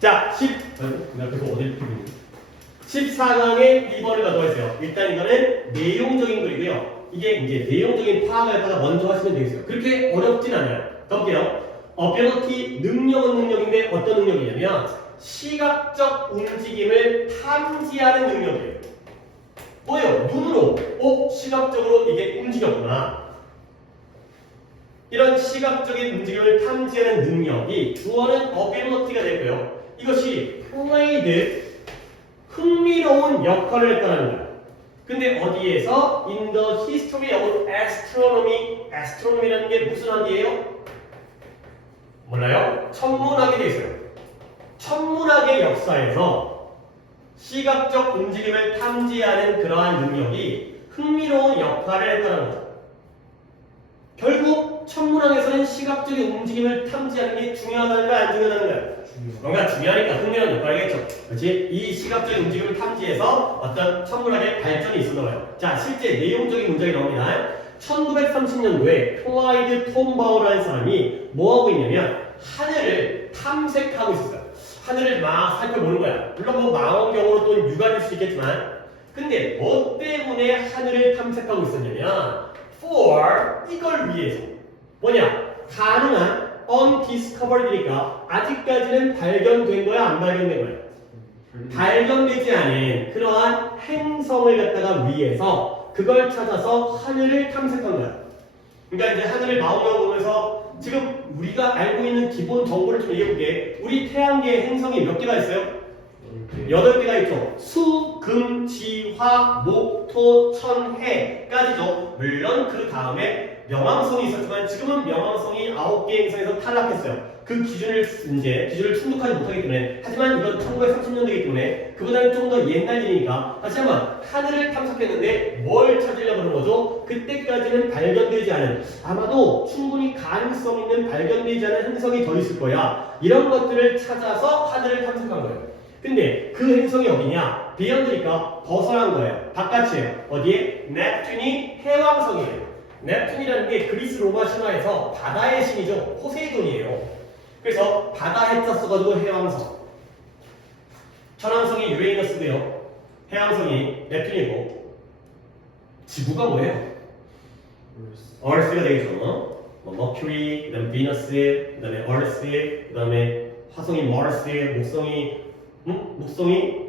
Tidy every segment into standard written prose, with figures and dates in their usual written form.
자, 14강에 2번을 가져와 있어요. 일단 이거는 내용적인 글이고요. 이게 이제 내용적인 파악을 갖다가 먼저 하시면 되겠어요. 그렇게 어렵진 않아요. 볼게요. ability, 능력은 능력인데 어떤 능력이냐면 시각적 움직임을 탐지하는 능력이에요. 뭐예요? 눈으로 시각적으로 이게 움직였구나. 이런 시각적인 움직임을 탐지하는 능력이 주어는 ability가 되고요. 이것이 played 흥미로운 역할을 했다는 거예요. 근데 어디에서? In the history of astronomy. astronomy라는 게 무슨 학이에요? 몰라요? 천문학에 대해 있어요. 천문학의 역사에서 시각적 움직임을 탐지하는 그러한 능력이 흥미로운 역할을 했다는 거죠. 결국 천문학에서는 시각적인 움직임을 탐지하는 게 중요하다는 거야, 안 중요하다는 거야? 뭔가 중요하니까 흥미로운 역할이겠죠. 그렇지? 이 시각적인 움직임을 탐지해서 어떤 천문학의 발전이 있었나 봐요. 자, 실제 내용적인 문장이 나옵니다. 1930년도에 클라이드 톰바우라는 사람이 뭐하고 있냐면 하늘을 탐색하고 있었어요. 하늘을 막 살펴보는 거야. 물론 뭐 망원경으로 또 육안일 수 있겠지만, 근데 뭐 때문에 하늘을 탐색하고 있었냐면 for 이걸 위해서 뭐냐? 가능한 undiscovered니까 아직까지는 발견된 거야, 안 발견된 거야? 발견되지 않은 그러한 행성을 갖다가 위해서 그걸 찾아서 하늘을 탐색한 거야. 그러니까 이제 하늘을 망원경으로 보면서 지금 우리가 알고 있는 기본 정보를 좀 얘기해볼게. 우리 태양계에 행성이 몇 개가 있어요? 8개가 있죠. 수, 금, 지, 화, 목, 토, 천, 해까지죠. 물론 그 다음에 명왕성이 있었지만 지금은 명왕성이 9개 행성에서 탈락했어요. 그 기준을 충족하지 못하기 때문에. 하지만 이건 1930년대이기 때문에 그보다는 좀 더 옛날 일이니까 다시 한번 하늘을 탐색했는데 뭘 찾으려고 하는 거죠? 그때까지는 발견되지 않은, 아마도 충분히 가능성 있는 발견되지 않은 행성이 더 있을 거야. 이런 것들을 찾아서 하늘을 탐색한 거예요. 근데 그 행성이 어디냐? 비언드니까 벗어난 거예요. 바깥이에요. 어디에? 넵튠이 해왕성이에요. 넵튠이라는 게 그리스 로마 신화에서 바다의 신이죠. 포세이돈이에요. 그래서 바다 해자 써가지고 해왕성. 천왕성이 유레이너스고요. 해왕성이 넵튠이고. 지구가 뭐예요? 얼스가 되겠죠. 뭐 머큐리, 그다음에 비너스, 그다음에 얼스, 그다음에 화성이 마르스, 목성이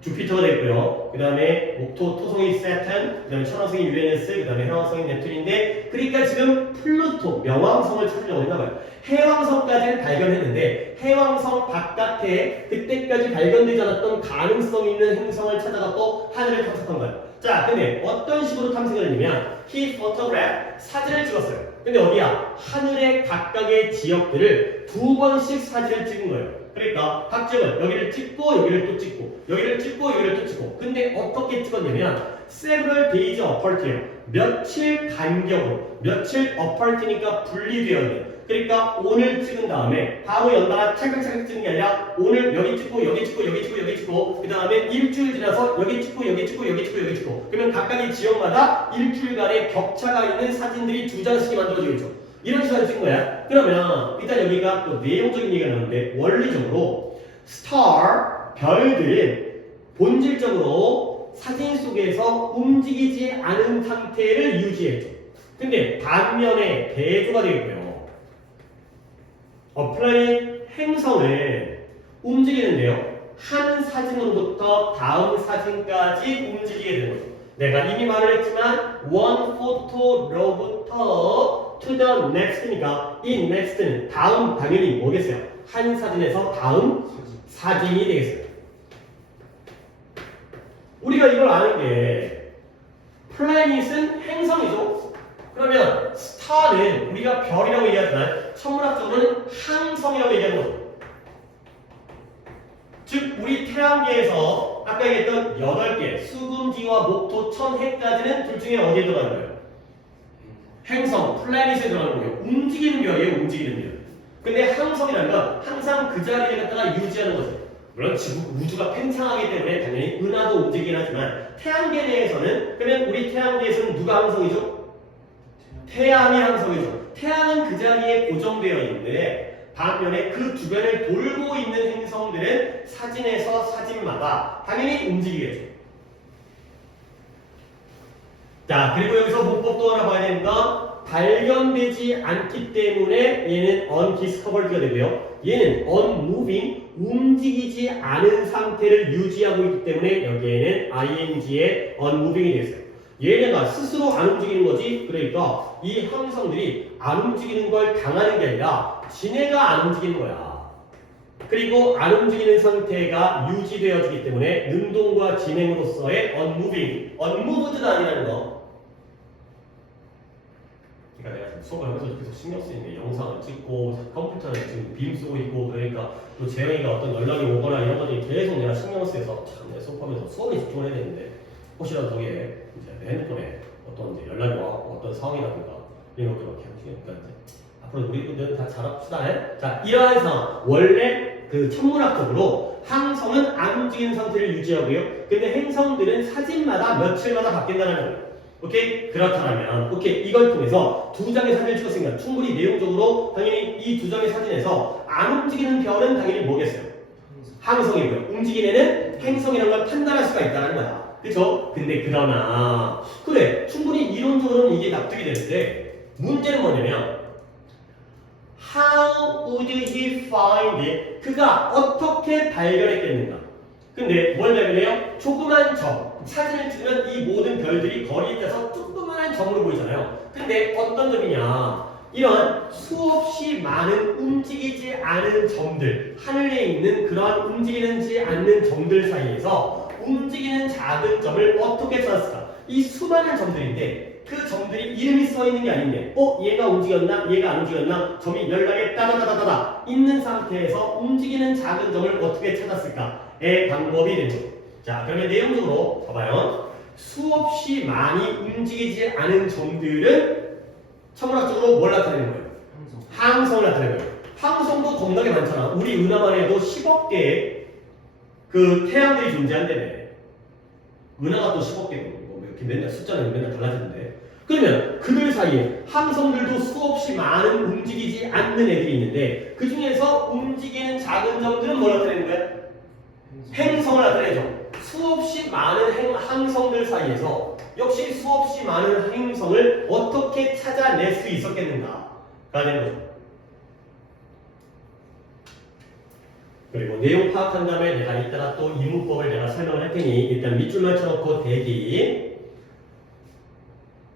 주피터가 되겠고요. 그 다음에 토성이 세턴, 그 다음에 천왕성이 유레너스, 그 다음에 해왕성이 넵튠인데, 그러니까 지금 플루토, 명왕성을 찾으려고 했나봐요. 해왕성까지는 발견했는데 해왕성 바깥에 그때까지 발견되지 않았던 가능성 있는 행성을 찾아가 또 하늘을 탐색한 거예요. 자, 근데 어떤 식으로 탐색을 했냐면 he photographed, 사진을 찍었어요. 근데 어디야? 하늘의 각각의 지역들을 2번씩 사진을 찍은 거예요. 그러니까 각 지역은 여기를 찍고 여기를 또 찍고 여기를 찍고 여기를 또 찍고. 근데 어떻게 찍었냐면 several days apart예요. 며칠 간격으로, 며칠 apart니까 분리되어 있는. 그러니까 오늘 찍은 다음에 바로 연달아 찰칵찰칵 찍는 게 아니라 오늘 여기 찍고 여기 찍고 여기 찍고 여기 찍고 그 다음에 일주일 지나서 여기 찍고 여기 찍고 여기 찍고 여기 찍고. 그러면 각각의 지역마다 일주일간의 격차가 있는 사진들이 2장씩이 만들어지겠죠. 이런 식으로 찍은 거야. 그러면 일단 여기가 또 내용적인 얘기가 나오는데, 원리적으로 star, 별들은 본질적으로 사진 속에서 움직이지 않은 상태를 유지했죠. 근데 반면에 대조가 되겠고요. 플라넷, 행성을 움직이는데요. 한 사진으로부터 다음 사진까지 움직이게 되는 거죠. 내가 이미 말을 했지만 one photo로부터 to the next니까 이 next는 다음, 당연히 뭐겠어요? 한 사진에서 다음 사진이 되겠어요. 우리가 이걸 아는 게 플래닛은 행성이죠. 그러면 스타는 우리가 별이라고 얘기하지만 천문학적으로는 항성이라고 얘기하는 거죠. 즉 우리 태양계에서 아까 얘기했던 8개 수금지와 목토 천해까지는 둘 중에 어디에 들어가는 거예요? 행성, 플래닛에 들어가는 거예요. 움직이는 별이에요. 움직이는 별. 근데 항성이라는 건 항상 그 자리를 갖다가 유지하는 거죠. 물론 우주가 팽창하기 때문에 당연히 은하도 움직이긴 하지만 태양계 내에서는, 그러면 우리 태양계에서는 누가 항성이죠? 태양이 항성이죠. 태양은 그 자리에 고정되어 있는데 반면에 그 주변을 돌고 있는 행성들은 사진에서 사진마다 당연히 움직이겠죠. 자, 그리고 여기서 문법도 하나 봐야 되는 건 발견되지 않기 때문에 얘는 undiscovered가 되고요. 얘는 unmoving, 움직이지 않은 상태를 유지하고 있기 때문에 여기에는 ing의 unmoving이 되겠어요. 얘네가 스스로 안 움직이는 거지. 그러니까 이 항성들이 안 움직이는 걸 당하는 게 아니라 지네가 안 움직이는 거야. 그리고 안 움직이는 상태가 유지되어지기 때문에 능동과 진행으로서의 unmoving, unmoved가 아니라는 거. 그러니까 내가 지금 수업을 하면서 계속 신경 쓰이는 게 영상을 찍고 컴퓨터에 지금 빔 쓰고 있고 그러니까 또 재영이가 어떤 연락이 오거나 이런 것들이 계속 내가 신경을 쓰여서 참 내가 수업하면서 수업에 집중을 해야 되는데 혹시라도 거기에 이제 내 핸드폰에 어떤 이제 연락이 와갖고 어떤 상황이라든가 이런 것들을 이렇게 하시니까 이제 앞으로 우리 분들은 다 잘합시다. 자, 이러한 상황 원래 그 천문학적으로 항성은 안 움직이는 상태를 유지하고요. 근데 행성들은 사진마다 며칠마다 바뀐다는 거예요. 오케이? 그렇다면 오케이 이걸 통해서 두 장의 사진을 찍었으니까 충분히 내용적으로 당연히 이 두 장의 사진에서 안 움직이는 별은 당연히 뭐겠어요? 항성이고요. 움직이는 애는 행성이라는 걸 판단할 수가 있다는 거야. 그쵸? 근데 그러나 그래 충분히 이론적으로는 이게 납득이 되는데 문제는 뭐냐면 How would he find it? 그가 어떻게 발견했겠는가? 근데 뭘 발견해요? 조그만 점. 사진을 찍으면 이 모든 별들이 거리에 따라서 조그만한 점으로 보이잖아요. 근데 어떤 점이냐? 이런 수없이 많은 움직이지 않은 점들, 하늘에 있는 그러한 움직이지 않는 점들 사이에서 움직이는 작은 점을 어떻게 찾았을까? 이 수많은 점들인데 그 점들이 이름이 써 있는 게 아닌데 얘가 움직였나? 얘가 안 움직였나? 점이 연락에 따다다다다다 있는 상태에서 움직이는 작은 점을 어떻게 찾았을까의 방법이 되는 거죠. 자, 그러면 내용적으로 봐봐요. 수없이 많이 움직이지 않은 점들은 천문학적으로 뭘 나타내는 거예요? 항성을 나타내는 거예요. 항성도 겁나게 많잖아. 우리 은하만 해도 10억 개의 그 태양들이 존재한다며. 은하가 또 10억 개고 뭐 이렇게 맨날 숫자는 맨날 달라지는데. 그러면 그들 사이에 항성들도 수없이 많은 움직이지 않는 애들이 있는데 그 중에서 움직이는 작은 점들은 뭘 나타내는 거야? 행성을 나타내죠. 수없이 많은 항성들 사이에서 역시 수없이 많은 행성을 어떻게 찾아낼 수 있었겠는가가 되는 거죠. 그리고 내용 파악한 다음에 내가 이따가 또 이 문법을 내가 설명을 할 테니 일단 밑줄만 쳐놓고 대기.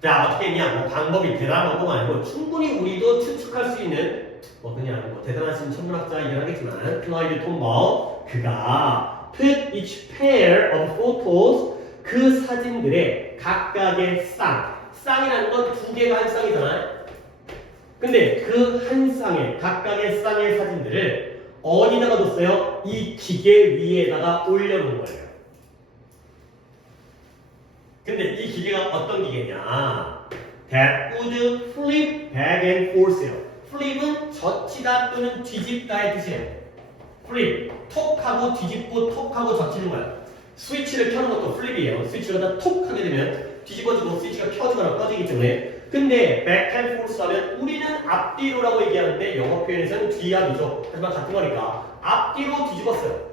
자, 어떻게 했냐? 뭐 방법이 대단한 것도 아니고 충분히 우리도 추측할 수 있는 그냥 대단하신 천문학자이긴 하겠지만 클라이드 톰바우 그가 put each pair of photos 그 사진들의 각각의 쌍이라는 건 두 개가 한 쌍이잖아요. 근데 그 한 쌍의 각각의 쌍의 사진들을 어디다가 뒀어요? 이 기계 위에다가 올려놓은 거예요. 근데 이 기계가 어떤 기계냐? That would flip back and forth요. flip은 젖히다 또는 뒤집다의 뜻이에요. 플립, 톡하고 뒤집고 톡하고 젖히는 거야. 스위치를 켜는 것도 플립이에요. 스위치를 다 톡 하게 되면 뒤집어지고 스위치가 켜지거나 꺼지기 때문에. 근데 back and forth 하면 우리는 앞뒤로라고 얘기하는데 영어 표현에서는 뒤앞이죠. 하지만 같은 거니까 앞뒤로 뒤집었어요.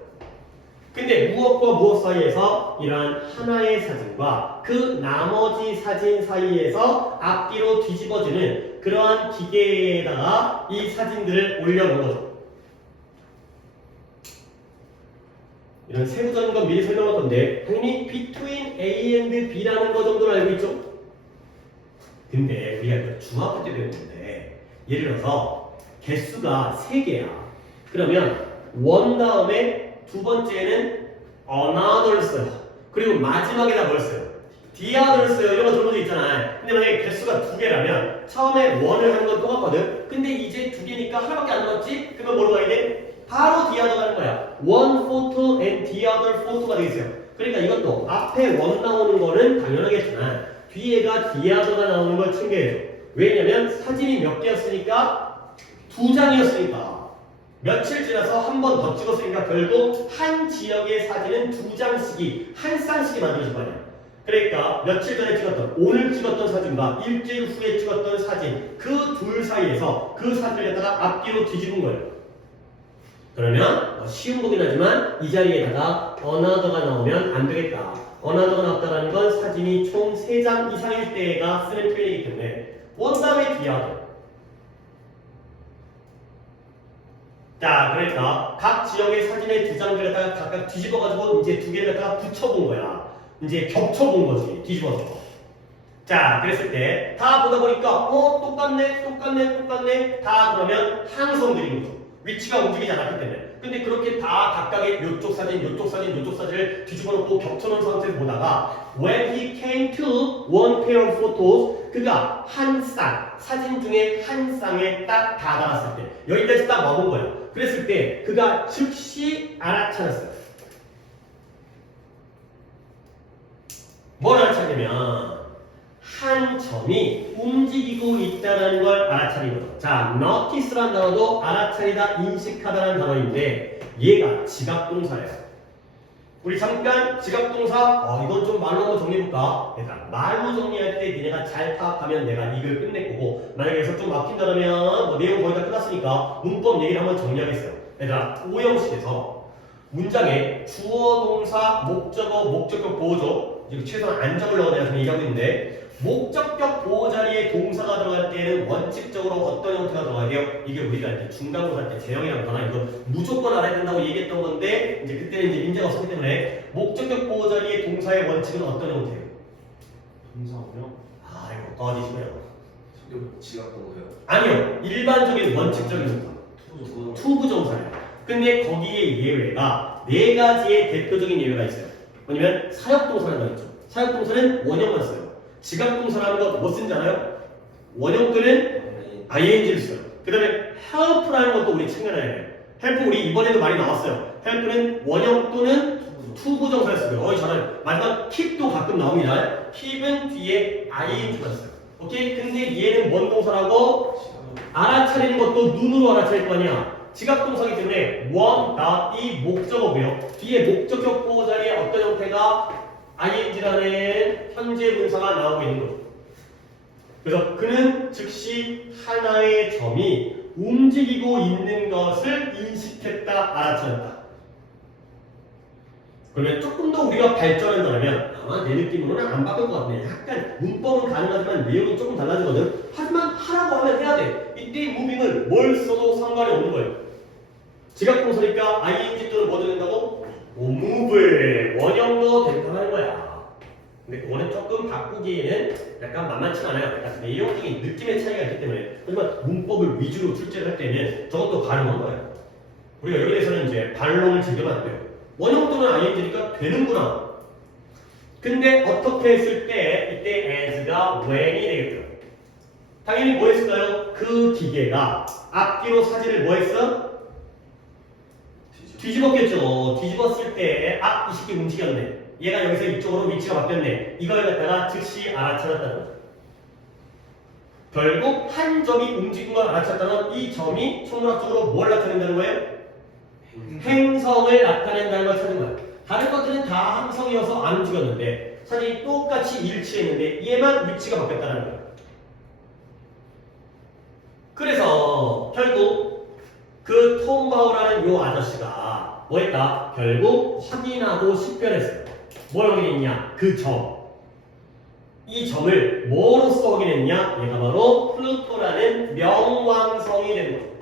근데 무엇과 무엇 사이에서 이러한 하나의 사진과 그 나머지 사진 사이에서 앞뒤로 뒤집어지는 그러한 기계에다가 이 사진들을 올려놓은 거죠. 이런 세부적인 건 미리 설명할 건데 당연히 between A and B라는 거 정도는 알고 있죠? 근데 우리가 중학교 때 배웠는데 예를 들어서 개수가 3개야. 그러면 원 다음에 두 번째는 another 써요. 그리고 마지막에다 뭘 써요? the other 써요. 이런 거 들어본 적 있잖아요. 근데 만약에 개수가 2개라면 처음에 원을 하는 건 똑같거든. 근데 이제 2개니까 하나밖에 안 남았지? 그러면 뭐로 가야 돼? 바로 the other 가는 거야. one photo and the other photo가 되겠어요. 그러니까 이것도 앞에 원 나오는 거는 당연하겠지만 뒤에가 the other가 나오는 걸 챙겨야죠. 왜냐면 사진이 몇 개였으니까 2장이었으니까 며칠 지나서 한 번 더 찍었으니까 결국 한 지역의 사진은 2장씩이 한 쌍씩이 만들어질 거 아니야. 그러니까 며칠 전에 찍었던 오늘 찍었던 사진과 일주일 후에 찍었던 사진 그 둘 사이에서 그 사진을 갖다가 앞뒤로 뒤집은 거예요. 그러면 쉬운 거긴 하지만 이 자리에다가 another가 나오면 안 되겠다. another가 나왔다는 건 사진이 총 3장 이상일 때가 쓰는 표현이기 때문에 원 다음에 the other. 자, 그러니까 각 지역의 사진의 2장을 갖다가 각각 뒤집어가지고 이제 2개를 갖다가 붙여본 거야. 이제 겹쳐본 거지. 뒤집어서. 자, 그랬을 때 다 보다 보니까 똑같네 다 그러면 항성들인 거죠. 위치가 움직이지 않았기 때문에. 근데 그렇게 다 각각의 요쪽 사진을 뒤집어 놓고 겹쳐놓은 상태에서 보다가 when he came to one pair of photos 그가 한 쌍, 사진 중에 한 쌍에 딱 다다랐을 때 여기까지 딱 와본 거야. 그랬을 때 그가 즉시 알아차렸어요. 뭘 알아차리냐면 한 점이 움직이고 있다는 걸 알아차린 거죠. 자, notice라는 단어도 알아차리다, 인식하다라는 단어인데 얘가 지각동사예요. 우리 잠깐 지각동사 이건 좀 말로 한번 정리해볼까? 얘들아, 말로 정리할 때 니네가 잘 파악하면 내가 이걸 끝낼 거고 만약에 여기서 좀 막힌다면 뭐 내용 거의 다 끝났으니까 문법 얘기를 한번 정리하겠어요. 얘들아, 오형식에서 문장에 주어, 동사, 목적어, 목적격, 보호조 이거 최소한 안 적으려고 내가 지금 얘기하고 있는데 목적격 보호 자리에 동사가 들어갈 때는 원칙적으로 어떤 형태가 들어가야 돼요? 이게 우리가 이제 중간고사 때 제형이라는 단어 이거 무조건 알아야 된다고 얘기했던 건데 이제 그때는 이제 민재가 없었기 때문에 목적격 보호 자리에 동사의 원칙은 어떤 형태예요? 동사고요. 이거 꺼지시네요. 지각동사요. 아니요, 일반적인 원칙적인 동사 투부정사예요. 근데 거기에 예외가 4가지의 대표적인 예외가 있어요. 뭐냐면 사역동사라는 거 있죠. 사역동사는 원형만 써요. 지각동사라는 거 뭐 쓴지 알아요? 원형들은 ing를 써요. 그 다음에 help라는 것도 우리 챙겨놔야 돼요. help 우리 이번에도 많이 나왔어요. help는 원형 또는 투부정사를 써요. 잘해요. 마지막 keep도 가끔 나옵니다. keep은 뒤에 ing만 써요. 오케이? 근데 얘는 뭔 동사라고? 알아차리는 것도 눈으로 알아차릴 거 아니야. 지각동사이기 때문에 one, not, 이 목적어고요. 뒤에 목적격 보호 자리에 어떤 형태가 ing라는 현재 분사가 나오고 있는 거죠. 그래서 그는 즉시 하나의 점이 움직이고 있는 것을 인식했다, 알아차렸다. 그러면 조금 더 우리가 발전한다면 아마 내 느낌으로는 안 바뀔 것 같네. 약간 문법은 가능하지만 내용이 조금 달라지거든. 하지만 하라고 하면 해야 돼. 이때 무빙을 뭘 써도 상관이 없는 거예요. 지각동사니까 ing 또는 뭐 된다고? move 원형도 된다는 거야. 근데 그거는 조금 바꾸기에는 약간 만만치 않아요. 약간 내용적인 느낌의 차이가 있기 때문에. 하지만 문법을 위주로 출제를 할 때는 저것도 가능한 거예요. 우리가 여기 대해서는 이제 반론을 즐기면 안 돼요. 원형 또는 ing니까 되는구나. 근데 어떻게 했을 때 이때 as가 when이 되겠죠. 당연히 뭐 했을까요? 그 기계가 앞뒤로 사진을 뭐 했어? 뒤집었겠죠. 뒤집었을 때 이 새끼 움직였네. 얘가 여기서 이쪽으로 위치가 바뀌었네. 이걸 갖다가 즉시 알아차렸다는 거죠. 결국 한 점이 움직인 걸 알아차렸다는 이 점이 천문학적으로 뭘 나타낸다는 거예요? 행성을 나타낸다는 걸 찾은 거예요. 다른 것들은 다 함성이어서 안 움직였는데 사진이 똑같이 일치했는데 얘만 위치가 바뀌었다는 거예요. 그래서 결국 그 톰 바우라는 요 아저씨가 뭐 했다? 결국 확인하고 식별했어요. 뭘 확인했냐? 그 점. 이 점을 뭐로써 확인했냐? 얘가 바로 플루토라는 명왕성이 되는 거예요.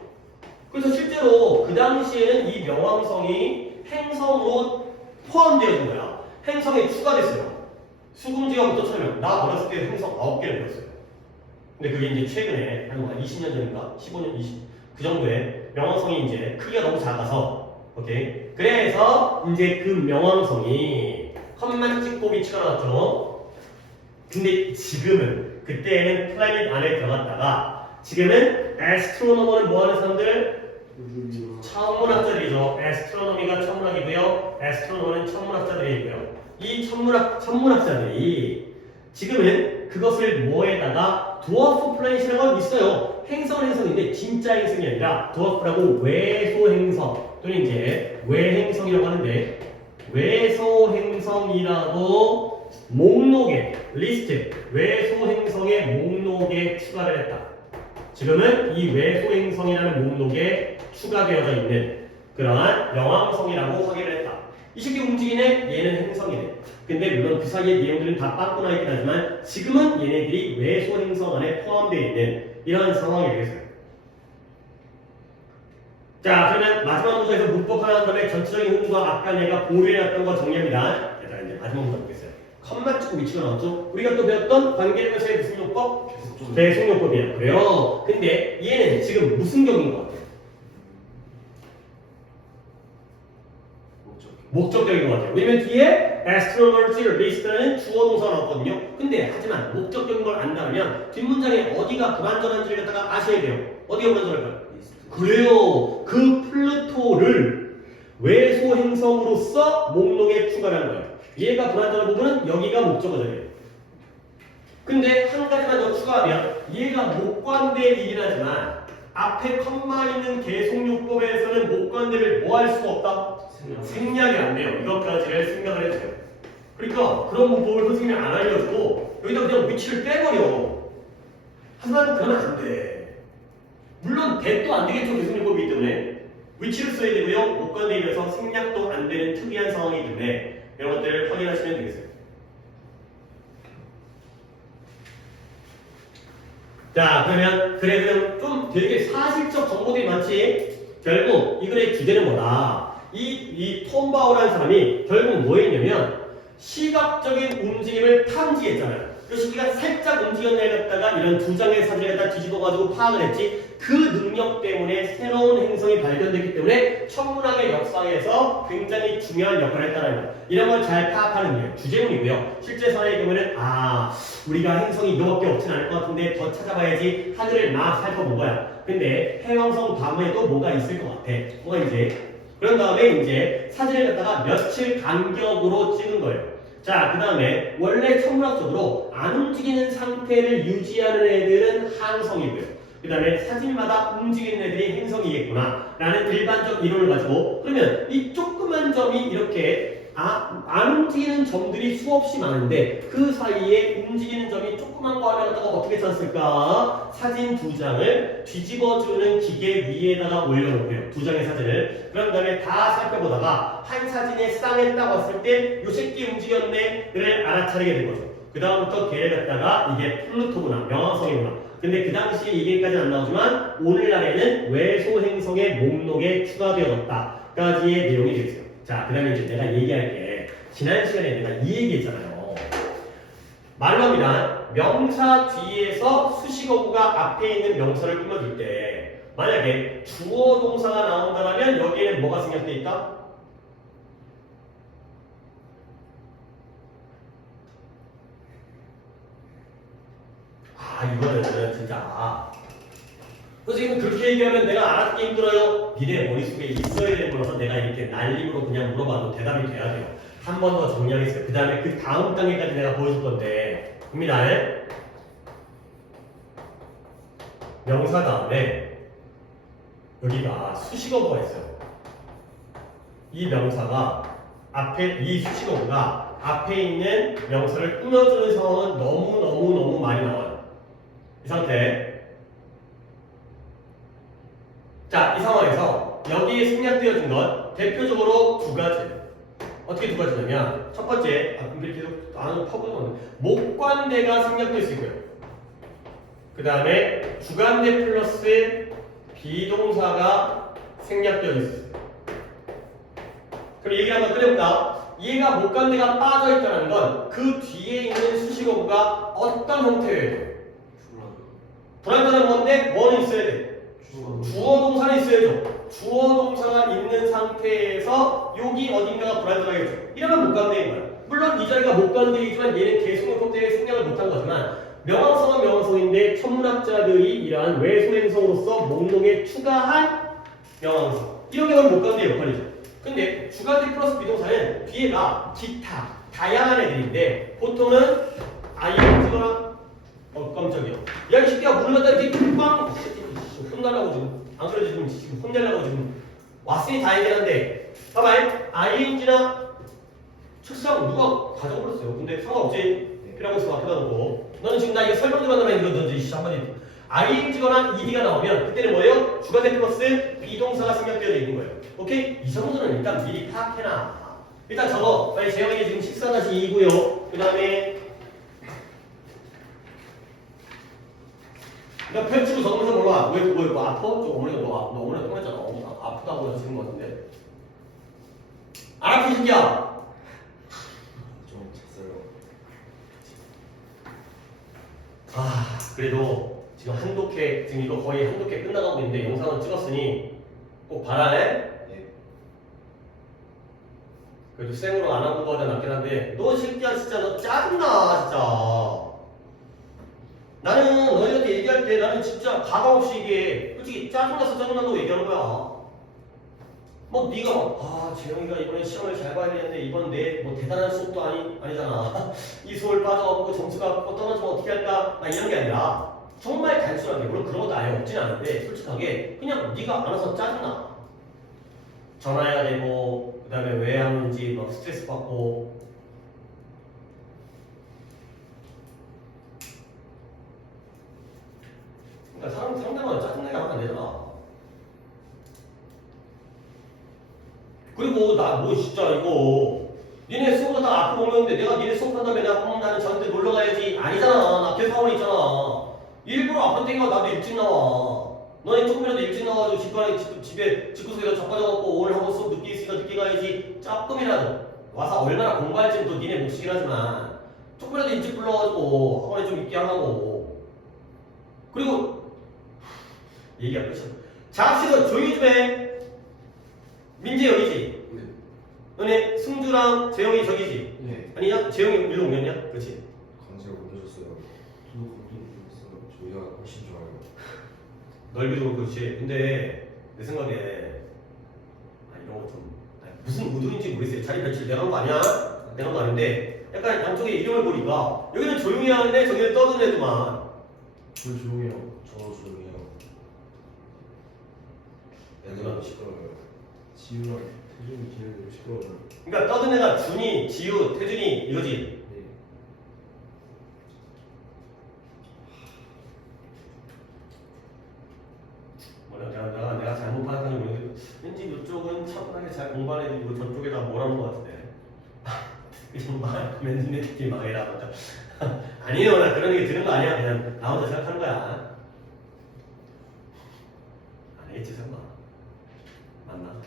그래서 실제로 그 당시에는 이 명왕성이 행성으로 포함되어 있는 거야. 행성에 추가됐어요. 수금지가부터 처음에 나 어렸을 때 행성 9개를 배웠어요. 근데 그게 이제 최근에 한 20년 전인가? 15년, 20, 그 정도에 명왕성이 이제 크기가 너무 작아서 오케이. 그래서 이제 그 명왕성이 컴만 찍고 위치가 나왔죠. 근데 지금은 그때는 플래닛 안에 들어갔다가 지금은 애스트로노머는 뭐하는 사람들? 천문학자들이죠. 애스트로노미가 천문학이고요. 애스트로노머는 천문학자들이고요. 이 천문학자들이 지금은 그것을 뭐에다가 드워프 플래닛이라는 건 있어요. 행성은 행성인데 진짜 행성이 아니라 드워프라고 외소 행성 또는 이제 외행성이라고 하는데 외소 행성이라고 목록에 리스트 외소 행성의 목록에 추가를 했다. 지금은 이 외소 행성이라는 목록에 추가되어져 있는 그러한 명왕성이라고 확인을 했다. 이 새끼 움직이네, 얘는 행성이네. 근데 물론 그 사이의 내용들은 다 빵꾸 나 있긴 하지만 지금은 얘네들이 외소 행성 안에 포함되어 있는 이런 상황이 되겠어요. 자, 그러면 마지막 문서에서 문법 하나 한 다음에 전체적인 흐름과 아까 내가 보류해놨던 거 정리합니다. 얘들아, 이제 마지막 문서 보겠어요. 컴만 찍고 위치가 나왔죠? 우리가 또 배웠던 관계대명사의 무슨 요법? 배송요법이에요. 그래요. 근데 얘는 지금 무슨 격인 것 같아요? 목적격인 것 같아요. 왜냐면 뒤에 astronomer's list라는 주어 동사가 나왔거든요. 근데 하지만 목적격인 걸 안다면 뒷문장에 어디가 불완전한지를 갖다가 아셔야 돼요. 어디가 불완전할까요? 그래요. 그 플루토를 외소 행성으로서 목록에 추가하는 거예요. 얘가 불완전한 부분은 여기가 목적어잖아요. 근데 한 가지만 더 추가하면 얘가 목관대일 일이긴 하지만 앞에 컴마 있는 계속요법에서는 목관대를 뭐 할 수가 없다? 생략이 안 돼요. 이것까지를 생각을 해주세요. 그러니까 그런 문법을 선생님이 안 알려주고 여기다 그냥 위치를 빼버려. 하지만 그러면 안 돼. 물론 대도 안 되겠죠. 계속요법이기 때문에 위치를 써야 되고요. 목관대일에서 생략도 안 되는 특이한 상황이기 때문에 이런 것들을 확인하시면 되겠어요. 자, 그러면 그래도 좀 되게 사실적 정보들이 많지. 결국 이 글의 주제는 뭐다? 이 톰 바우라는 사람이 결국 뭐였냐면 시각적인 움직임을 탐지했잖아요. 그 시기가 살짝 움직였냐에 갖다가 이런 두 장의 사진을 갖다 뒤집어가지고 파악을 했지. 그 능력 때문에 새로운 행성이 발견됐기 때문에 천문학의 역사에서 굉장히 중요한 역할을 했다는 거예요. 이런 걸 잘 파악하는 게 주제문이고요. 실제 사례의 경우에는 우리가 행성이 이거밖에 없진 않을 것 같은데 더 찾아봐야지 하늘을 막 살펴본 거야. 근데 해왕성 다음에도 뭐가 있을 것 같아. 뭐가 이제 그런 다음에 이제 사진을 갖다가 며칠 간격으로 찍은 거예요. 자, 그 다음에 원래 천문학적으로 안 움직이는 상태를 유지하는 애들은 항성이고요. 그 다음에 사진마다 움직이는 애들이 행성이겠구나 라는 일반적 이론을 가지고 그러면 이 조그만 점이 이렇게 안 움직이는 점들이 수없이 많은데 그 사이에 움직이는 점이 조그만 거 하나 갖다가 어떻게 찾았을까? 사진 두 장을 뒤집어주는 기계 위에다가 올려놓고요. 두 장의 사진을. 그런 다음에 다 살펴보다가 한 사진에 쌍에 딱 왔을 때 요 새끼 움직였네를 알아차리게 된 거죠. 그 다음부터 걔를 갖다가 이게 플루토구나 명왕성이구나. 근데 그 당시에 이게까지는 안 나오지만 오늘날에는 외소 행성의 목록에 추가되었다까지의 내용이 되겠어요. 자, 그 다음에 이제 내가 얘기할게. 지난 시간에 내가 이 얘기했잖아요. 말로 합니다. 명사 뒤에서 수식어구가 앞에 있는 명사를 꾸며줄 때 만약에 주어 동사가 나온다면 여기에는 뭐가 생략되어 있다? 이거는 진짜 선생님 그렇게 얘기하면 내가 알아듣기 힘들어요. 니네 머릿속에 있어야 되는 거라서 내가 이렇게 날림으로 그냥 물어봐도 대답이 돼야 돼요. 한 번 더 정리하겠어요. 그 다음에 그 다음 단계까지 내가 보여줄 건데 봅니다. 명사 다음에 여기가 수식어구가 있어요. 이 명사가 이 수식어구가 앞에 있는 명사를 꾸며주는 상황은 너무 많이 나와요. 이 상태. 자, 이 상황에서 여기에 생략되어진 건 대표적으로 두 가지. 어떻게 두 가지냐면 첫 번째, 근데 계속 안으로 퍼부는 목관대가 생략될 수 있고요. 그 다음에 주관대 플러스 비동사가 생략되어 있어요. 그럼 얘기를 한번 꺼내볼까? 얘가 목관대가 빠져있다는 건 그 뒤에 있는 수식어구가 어떤 형태예요? 불완전한 건데 뭐는 있어야 돼? 주어 동사는 있어야죠. 주어 동사가 있는 상태에서 여기 어딘가가 불완전하겠죠. 이러면 목관대인 거야. 물론 이 자리가 목관대이지만 얘는 계속요법 때문에 생략을 못한 거지만 명왕성은 명왕성인데 천문학자들이 이러한 외소행성으로서 목록에 추가한 명왕성. 이런 게 바로 목관대 역할이죠. 근데 주관대 플러스 비동사는 뒤에가 기타 다양한 애들인데 보통은 ING거나 깜짝이야. 야, 이 새끼야, 문을 갖다 이렇게 꽝! 혼나려고 안 그래도 지금 혼내려고 왔으니 다행이긴 한데, 봐봐, ING나 책상 누가 가져버렸어요. 근데 상관없지. 필요하고 있으면 앞에다 놓고. 너는 지금 나 이거 설명 좀 한다면 이거 너지, 한마디. ing거나 ed가 나오면 그때는 뭐예요? 주관대 플러스 비동사가 생략되어 있는 거예요. 오케이? 이 정도는 일단 미리 파악해놔. 일단 저거 빨리 재영이 지금 14-2고요. 그 다음에 그냥 펼치고 적으면서 몰라. 뭐 아파? 저 어머니가 너 어머니가 통했잖아. 아프다고 하시는 것 같은데. 안 아프지 새끼야? 좀 잤어요. 그래도 지금 한독회 지금 이거 거의 한독회 끝나가고 있는데 영상은 찍었으니 꼭 봐라네. 네. 그래도 생으로 안 하는 거보다 낫긴 한데 너 새끼야 진짜 너 짜증나 진짜. 나는 너희한테 얘기할 때 나는 진짜 가감 없이 이게 솔직히 짜증난다고 얘기하는 거야. 뭐 네가 막 재영이가 이번에 시험을 잘 봐야 되는데 이번 내 뭐 대단한 수업도 아니잖아. 이 수업을 빠져갖고 점수가 떨어지면 어떻게 할까? 막 이런 게 아니라 정말 단순하게 물론 그런 것도 아예 없진 않은데 솔직하게 그냥 네가 알아서 짜증나. 전화해야 되고 그다음에 왜 하는지 막 스트레스 받고. 그러니까 상대방을 짜증나게 하면 안 되잖아. 그리고 나 뭐 진짜 이거 니네 수업을 다 앞으로 오는데 내가 니네 수업한다며 나는 저한테 놀러 가야지 아니잖아. 나 계속 하고 있잖아. 일부러 아픈 땡기가 나도 일찍 나와. 너네 조금이라도 일찍 나와가지고 집에 집구석에서 자빠져갖고 오늘 하고 수업 늦게 있으니까 늦게 가야지. 조금이라도 와서 얼마나 공부할지는 또 니네 몫이긴 하지만 조금이라도 일찍 불러가지고 학원에 좀 있게 하라고. 그리고 얘기가 끝이야. 자식은 조용히 좀 해. 민재 여기지? 네. 너네 승주랑 재영이 저기지? 네. 아니야? 재영이 일로 옮겼냐? 그렇지? 강제로 옮겨줬어요. 저도 거기 있어요. 저희가 훨씬 좋아요. 넓이도 그렇지. 근데 내 생각에 이런 거 좀 무슨 의도인지 모르겠어요. 자리 배치를 내가 한 거 아니야? 내가 한 거 아닌데 약간 양쪽에 이름을 보니까 여기는 조용히 하는데 저기는 떠드는 애도만. 저 조용해요. 저 조용해요. 애들은 시끄러워요. 지우랑 태준이 걔네들 시끄러워요. 그러니까 떠드는 애가 준이, 지우, 태준이 이거지? 네. 내가 잘못 파악하는 모르겠는데 왠지 이쪽은 차분하게 잘 공부하는 애들이고 저쪽에다 뭐라는 것 같은데 그냥 왠지 내 느낌이 망해라 맞다. 아니에요. 나 그런 얘기 들은 거 아니야. 그냥 나 혼자 생각하는 거야. 아니겠지 설마. 맞나?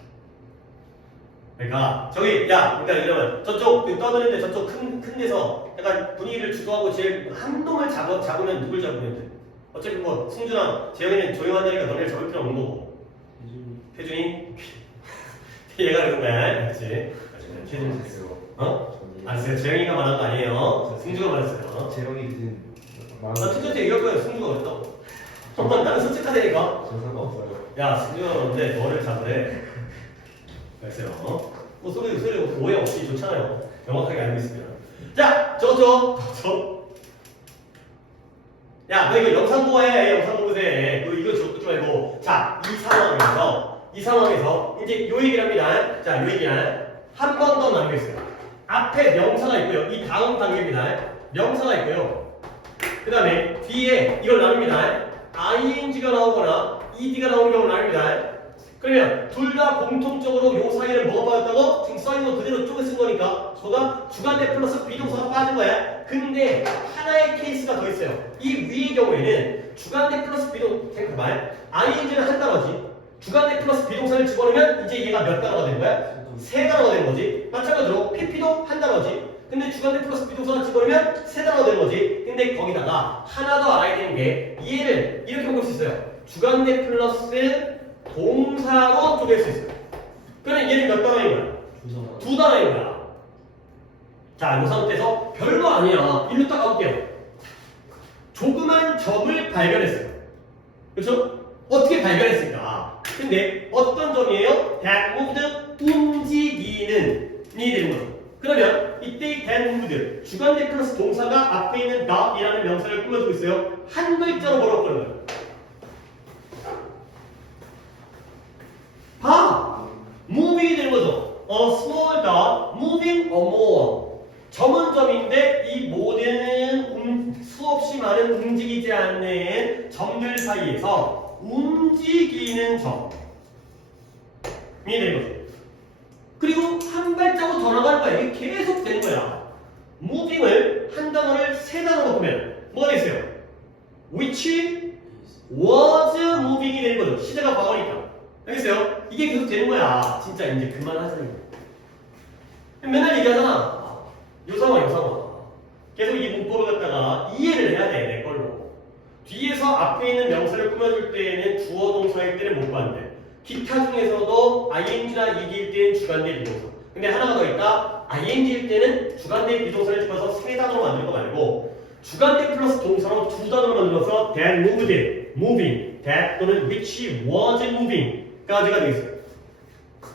그러니까 저기 그러니까 이러면 저쪽 떠드는데 저쪽 큰 데서 약간 분위기를 주도하고 제일 한 놈을 잡으면 누굴 잡으면 돼? 어차피 뭐 승주랑 재영이는 조용하다니까 너네를 잡을 필요 없는 거고. 태준이? 얘가 그런 거야. 그렇지? 태준이 됐어요. 알았어요. 재영이가 말한 거 아니에요. 승주가 말했어요. 재영이 그진 나 태준한테 얘기할 거야. 승주가 그랬다고. 나는 솔직하다니까. 저 상관없어요. 야, 승주가 그러는데 너를 잡으래. 알았어요. 뭐 소리 오해 없이 좋잖아요. 명확하게 알고 있으면. 자, 저거. 야, 너 이거 영상 보해. 영상 보세요. 너 이거 적지 말고. 자, 이 상황에서 이제 요 얘기를 합니다. 자, 요 얘기는 한 번 더 남겨있어요. 앞에 명사가 있고요. 이 다음 단계입니다. 명사가 있고요. 그 다음에 뒤에 이걸 나눕니다. ing가 나오거나 ed가 나오는 경우를 나눕니다. 그러면 둘 다 공통적으로 요 사이를 뭐가 빠졌다고? 지금 써있는 거 그대로 쪼개 쓴 거니까 저가 주관대 플러스 비동사가 빠진 거야. 근데 하나의 케이스가 더 있어요. 이 위의 경우에는 주관대 플러스 잠깐만 ing는 한 단어지. 주관대 플러스 비동사를 집어넣으면 이제 얘가 몇 단어가 되는 거야? 세 단어가 되는 거지. 마찬가지로 pp도 한 단어지. 근데 주관대 플러스 비동사를 집어넣으면 세 단어가 되는 거지. 근데 거기다가 하나 더 알아야 되는 게 얘를 이렇게 볼 수 있어요. 주관대 플러스 동사로 쪼갤 수 있어요. 그러면 얘는 몇 단어인 거야? 두 단어인 거야. 자, 이 상태에서 별거 아니야. 일로 딱 가볼게요. 조그만 점을 발견했어요. 그렇죠? 어떻게 발견했을까? 근데 어떤 점이에요? that moved 움직이는 이 되는 거죠. 그러면 이때 이 that moved 주관대 플러스 동사가 앞에 있는 the이라는 명사를 꾸며주고 있어요. 한 글자로 뭐라고 부르는 거예요? 봐! moving이 되는 거죠. A small dot moving or more. 점은 점인데 이 모든 수없이 많은 움직이지 않는 점들 사이에서 움직이는 점이 되는 거죠. 그리고 한 발자국 더 나갈 거야. 이게 계속 되는 거야. moving을 한 단어를 세 단어로 보면 뭐가 되겠어요? which was moving이 되는 거죠. 시제가 과거니까. 알겠어요? 이게 계속 되는 거야. 진짜 이제 그만하자는 거야. 맨날 얘기하잖아. 요상화. 계속 이 문법을 갖다가 이해를 해야 돼, 내 걸로. 뒤에서 앞에 있는 명사를 꾸며줄 때에는 주어 동사일 때는 못 봤는데 기타 중에서도 ing나 ed일 때는 주관대 비동사. 근데 하나가 더 있다. ing일 때는 주관대 비동사를 집어서 세 단어로 만드는 거 말고 주관대 플러스 동사로 두 단어로 만들어서 that moved, moving, that 또는 which was moving까지가 되겠어요.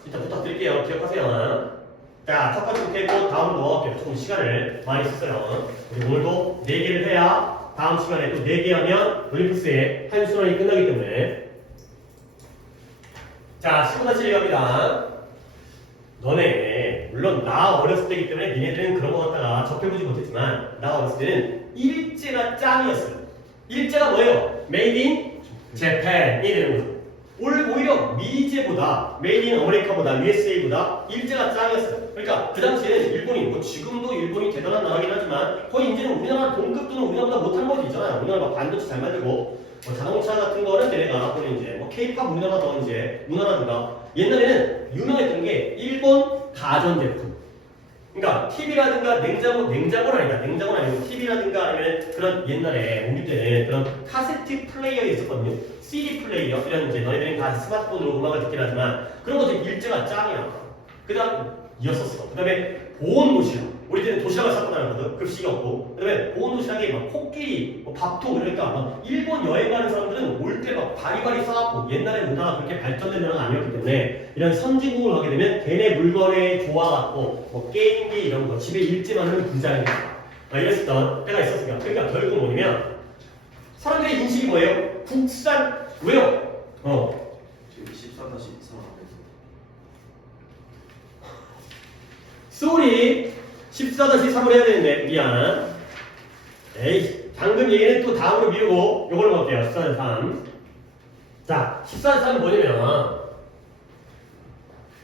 진짜 부탁드릴게요. 기억하세요. 자, 첫 번째 테이프 다음으로 넣을게요. 조금 시간을 많이 썼어요. 우리 오늘도 4개를 해야 다음 시간에 또 4개 하면 올림픽스의 한 순환이 끝나기 때문에. 자, 15-7 갑니다. 너네 물론 나 어렸을 때이기 때문에 니네들은 그런 거 갖다가 접해보지 못했지만 나 어렸을 때는 일제가 짱이었어요. 일제가 뭐예요? Made in Japan이 되는 거죠. 오히려 미제보다 Made in America보다 USA보다 일제가 짱이었어요. 그러니까 그 당시에는 일본이 뭐 지금도 일본이 대단한 나라긴 하지만 거의 이제는 우리나라 동급 또는 우리나라보다 못한 것도 있잖아요. 우리나라 막 반도체 잘 만들고 뭐 자동차 같은 거는 걔네가 또는 이제 뭐 K-pop 우리나라 더 이제 문화라든가 옛날에는 유명했던 게 일본 가전제품. 그러니까 TV라든가 냉장고는 아니다. 냉장고는 아니고 TV라든가 아니면 그런 옛날에 우리 때는 그런 카세트 플레이어가 있었거든요. CD 플레이어 이런 이제 너희들은 다 스마트폰으로 음악을 듣긴 하지만 그런 것들 일제가 짱이야. 그다음 이었었어. 그다음에 보온 도시락. 우리 때는 도시락을 샀고 다녔거든. 급식이 없고. 그다음에 보온 도시락에 막 코끼리, 뭐 밥통 그러니까 막 일본 여행 가는 사람들은 올 때 막 바리바리 싸갖고 옛날에 문화가 그렇게 발전된 나라가 아니었기 때문에 이런 선진국을 가게 되면 걔네 물건에 좋아갖고 뭐 게임기 이런 거 집에 일제만 하는 부자니까 이랬었던 때가 있었으니까. 그러니까 결국 뭐냐면 사람들의 인식이 뭐예요? 국산 왜요? 지금 14-3 쏘리 14-3을 해야 되는데 미안. 에이 방금 얘기는 또 다음으로 미루고 요걸로 볼게요. 14-3. 자 14-3은 뭐냐면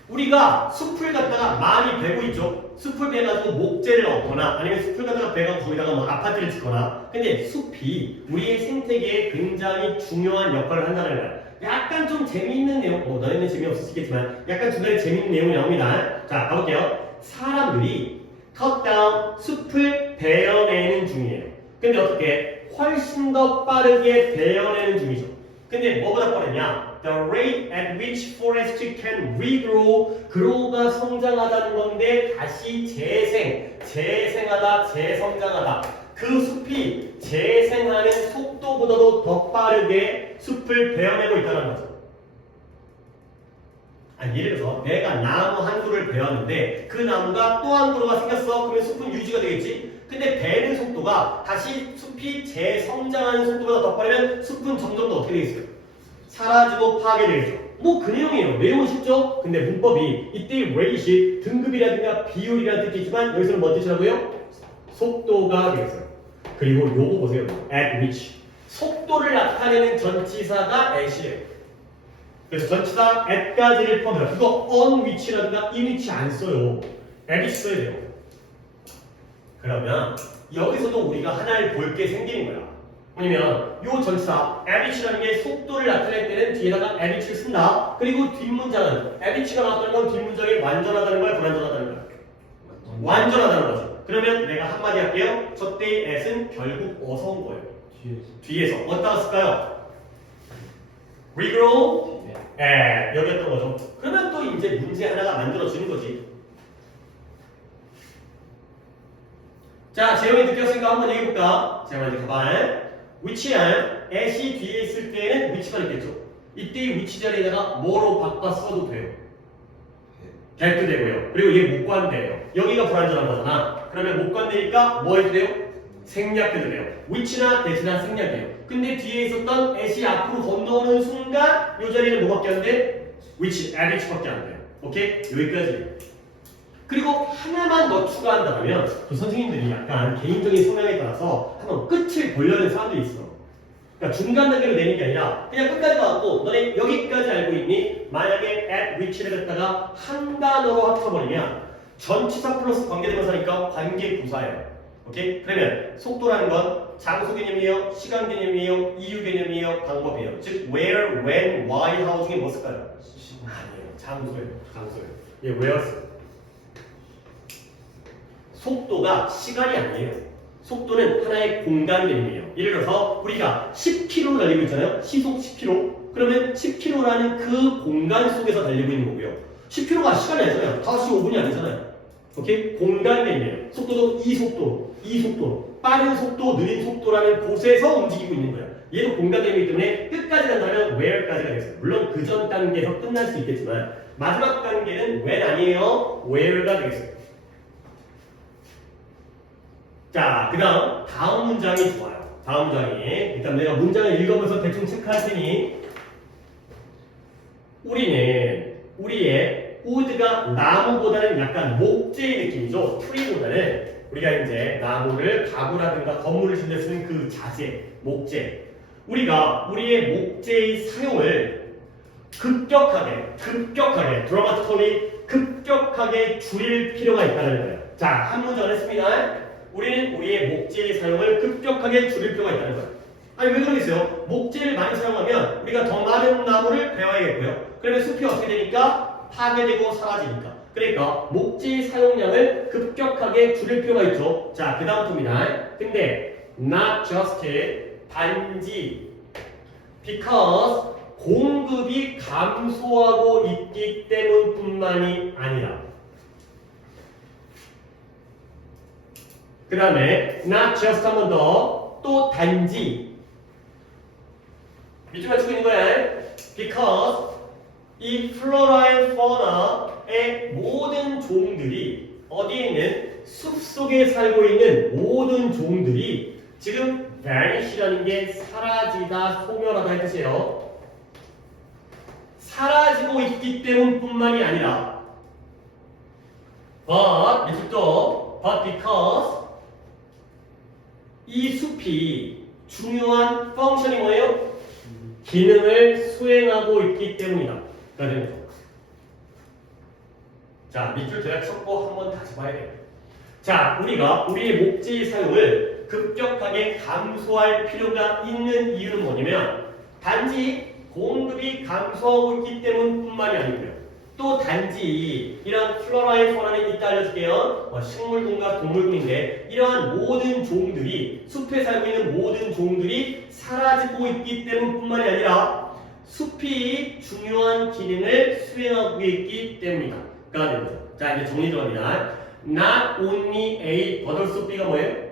우리가 숲을 갖다가 많이 베고 있죠. 숲을 베가지고 목재를 얻거나 아니면 숲을 갖다가 베가지고 거기다가 뭐 아파트를 짓거나. 근데 숲이 우리의 생태계에 굉장히 중요한 역할을 한다는 거야. 약간 좀 재미있는 내용, 너희는 재미없으시겠지만 약간 중간에 재미있는 내용이 나옵니다. 자 가볼게요. 사람들이 cut down 숲을 베어내는 중이에요. 근데 어떻게? 훨씬 더 빠르게 베어내는 중이죠. 근데 뭐보다 빠르냐? The rate at which forest can regrow, grow가 성장하다는 건데 다시 재생하다, 재성장하다. 그 숲이 재생하는 속도보다도 더 빠르게 숲을 베어내고 있다는 거죠. 아니, 예를 들어서 내가 나무 한 그루를 베었는데 그 나무가 또 한 그루가 생겼어. 그러면 숲은 유지가 되겠지. 근데 베는 속도가 다시 숲이 재성장하는 속도보다 더 빠르면 숲은 점점 더 어떻게 되겠어요? 사라지고 파괴되겠죠. 뭐 그 내용이에요. 내용은 쉽죠? 근데 문법이 이때 rate이 등급이라든가 비율이라는 뜻이 있지만 여기서는 뭔 뜻이라고요? 속도가 되겠어요. 그리고 요거 보세요. at which. 속도를 나타내는 전치사가 at이에요. 그래서 전치사 at까지를 포함해요. 그거 on which라든가 in which 안 써요. at이 써야 돼요. 그러면 여기서도 우리가 하나를 볼 게 생기는 거야. 뭐냐면 요 전치사 at이라는 게 속도를 나타낼 때는 뒤에다가 at을 쓴다. 그리고 뒷문장은 at가 나왔다는 건 뒷문장이 완전하다는 거야, 불완전하다는 거야? 완전하다는 거죠. 그러면 내가 한마디 할게요. 저 때의 at은 결국 어서 온 거예요. 뒤에서 어디다가 쓸까요? regrow at 여기였던 거죠. 그러면 또 이제 문제 하나가 만들어지는 거지. 자, 재영이 느꼈으니까 한번 얘기해볼까? 자, 먼저 가봐. 위치한 at이 뒤에 있을 때는 위치가 있겠죠. 이때 위치 자리에다가 뭐로 바꿔 써도 돼요. get도 되고요. 그리고 얘 목관돼요. 여기가 불완전한 거잖아. 그러면 목관되니까 뭐 해도 돼요? 생략해도 돼요. 위치나 대신나 생략해요. 근데 뒤에 있었던 at이 앞으로 건너오는 순간 이 자리는 뭐밖에 안 돼? which, at이밖에 안 돼요. 오케이? 여기까지. 그리고 하나만 더 추가한다면 그 선생님들이 약간 개인적인 성향에 따라서 한번 끝을 보려는 사람들이 있어. 그러니까 중간 단계로 내는 게 아니라 그냥 끝까지 나왔고 너네 여기까지 알고 있니? 만약에 at which를 갖다가 한 단어로 합쳐버리면 전치사 플러스 관계대명사니까 관계부사예요. 오케이? 그러면 속도라는 건 장소 개념이에요, 시간 개념이에요, 이유 개념이에요, 방법이에요. 즉 where, when, why, how 중에 뭐 쓸까요? 아니에요. 장소예요. 장소예요. 얘 where's 속도가 시간이 아니에요. 속도는 하나의 공간 개념이에요. 예를 들어서 우리가 10km로 달리고 있잖아요. 시속 10km. 그러면 10km라는 그 공간 속에서 달리고 있는 거고요. 10km가 시간이 아니잖아요. 5시 5분이 아니잖아요. 오케이? 공간 개념이에요. 속도도 이 속도, 빠른 속도, 느린 속도라는 곳에서 움직이고 있는 거예요. 얘도 공간 개념이기 때문에 끝까지 간다면 where까지가 되겠어요. 물론 그 전 단계에서 끝날 수 있겠지만 마지막 단계는 when 아니에요. where가 되겠어요. 자, 그 다음 문장이 좋아요. 다음 문장이. 일단 내가 문장을 읽으면서 대충 체크할 테니 우리의 woods가 나무보다는 약간 목재의 느낌이죠. 트리보다는 우리가 이제 나무를 가구라든가 건물을 짓는 데 쓰는 그 자재, 목재. 우리가 우리의 목재의 사용을 급격하게 급격하게 줄일 필요가 있다는 거예요. 자, 한 문장을 했습니다. 우리는 우리의 목재의 사용을 급격하게 줄일 필요가 있다는 거예요. 아니 왜 그러겠어요? 목재를 많이 사용하면 우리가 더 많은 나무를 베어야겠고요. 그러면 숲이 어떻게 되니까? 파괴되고 사라지니까. 그러니까 목재의 사용량을 급격하게 줄일 필요가 있죠. 자, 그 다음부터입니다. 근데 not just 단지 because 공급이 감소하고 있기 때문뿐만이 아니라 그 다음에 not just 한 번 더 또 단지 밑줄 맞추고 있는 거야. because 이 플로라 앤 파우나의 모든 종들이 어디에 있는 숲속에 살고 있는 모든 종들이 지금 vanish라는 게 사라지다, 소멸하다 의 뜻이에요. 사라지고 있기 때문뿐만이 아니라 but because 이 숲이 중요한 펑션이 뭐예요? 기능을 수행하고 있기 때문이다. 자, 밑줄 대략 쳤고 한번 다시 봐야 돼요. 자, 우리가 우리의 목재의 사용을 급격하게 감소할 필요가 있는 이유는 뭐냐면 단지 공급이 감소하고 있기 때문뿐만이 아니고요. 또 단지 이런 플로라의 소라는 이따 알려줄게요. 식물군과 동물군인데 이러한 모든 종들이 숲에 살고 있는 모든 종들이 사라지고 있기 때문뿐만이 아니라 숲이 중요한 기능을 수행하고 있기 때문이다. 가 됩니다. 자, 이제 정리 들어갑니다. Not only A, 버들숲 B가 뭐예요?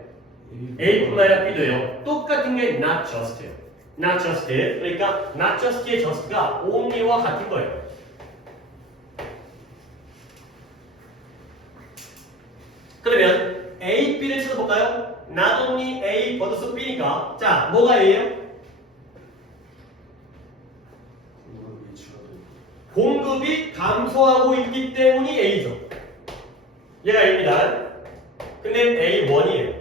A뿐만 아니라 B도요. 똑같은 게 not just예요. not just. 그러니까 not just의 just가 only와 같은 거예요. 그러면 A, B를 찾아볼까요? Not only A, 버들숲 B니까 자, 뭐가 A예요? 공급이 감소하고 있기 때문이 A죠. 얘가 A입니다. 근데 A1이에요.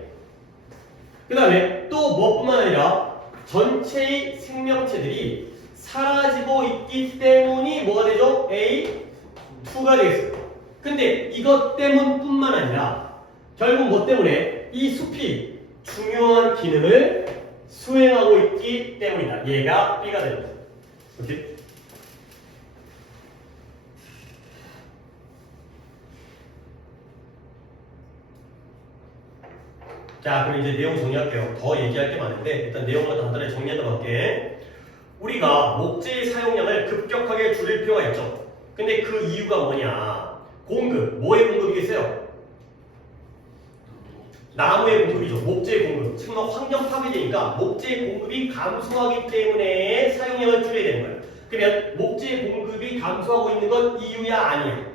그 다음에 또 뭐뿐만 아니라 전체의 생명체들이 사라지고 있기 때문이 뭐가 되죠? A2가 되겠어요. 근데 이것 때문뿐만 아니라 결국 뭐 때문에 이 숲이 중요한 기능을 수행하고 있기 때문이다. 얘가 B가 되는 거죠. 오케이? 자, 그럼 이제 내용 정리할게요. 더 얘기할 게 많은데 일단 내용을 간단히 정리하다 볼게. 우리가 목재의 사용량을 급격하게 줄일 필요가 있죠. 근데 그 이유가 뭐냐? 공급, 뭐의 공급이겠어요? 나무의 공급이죠. 목재의 공급. 지금 환경 파괴되니까 목재의 공급이 감소하기 때문에 사용량을 줄여야 되는 거예요. 그러면 목재의 공급이 감소하고 있는 건 이유야 아니야?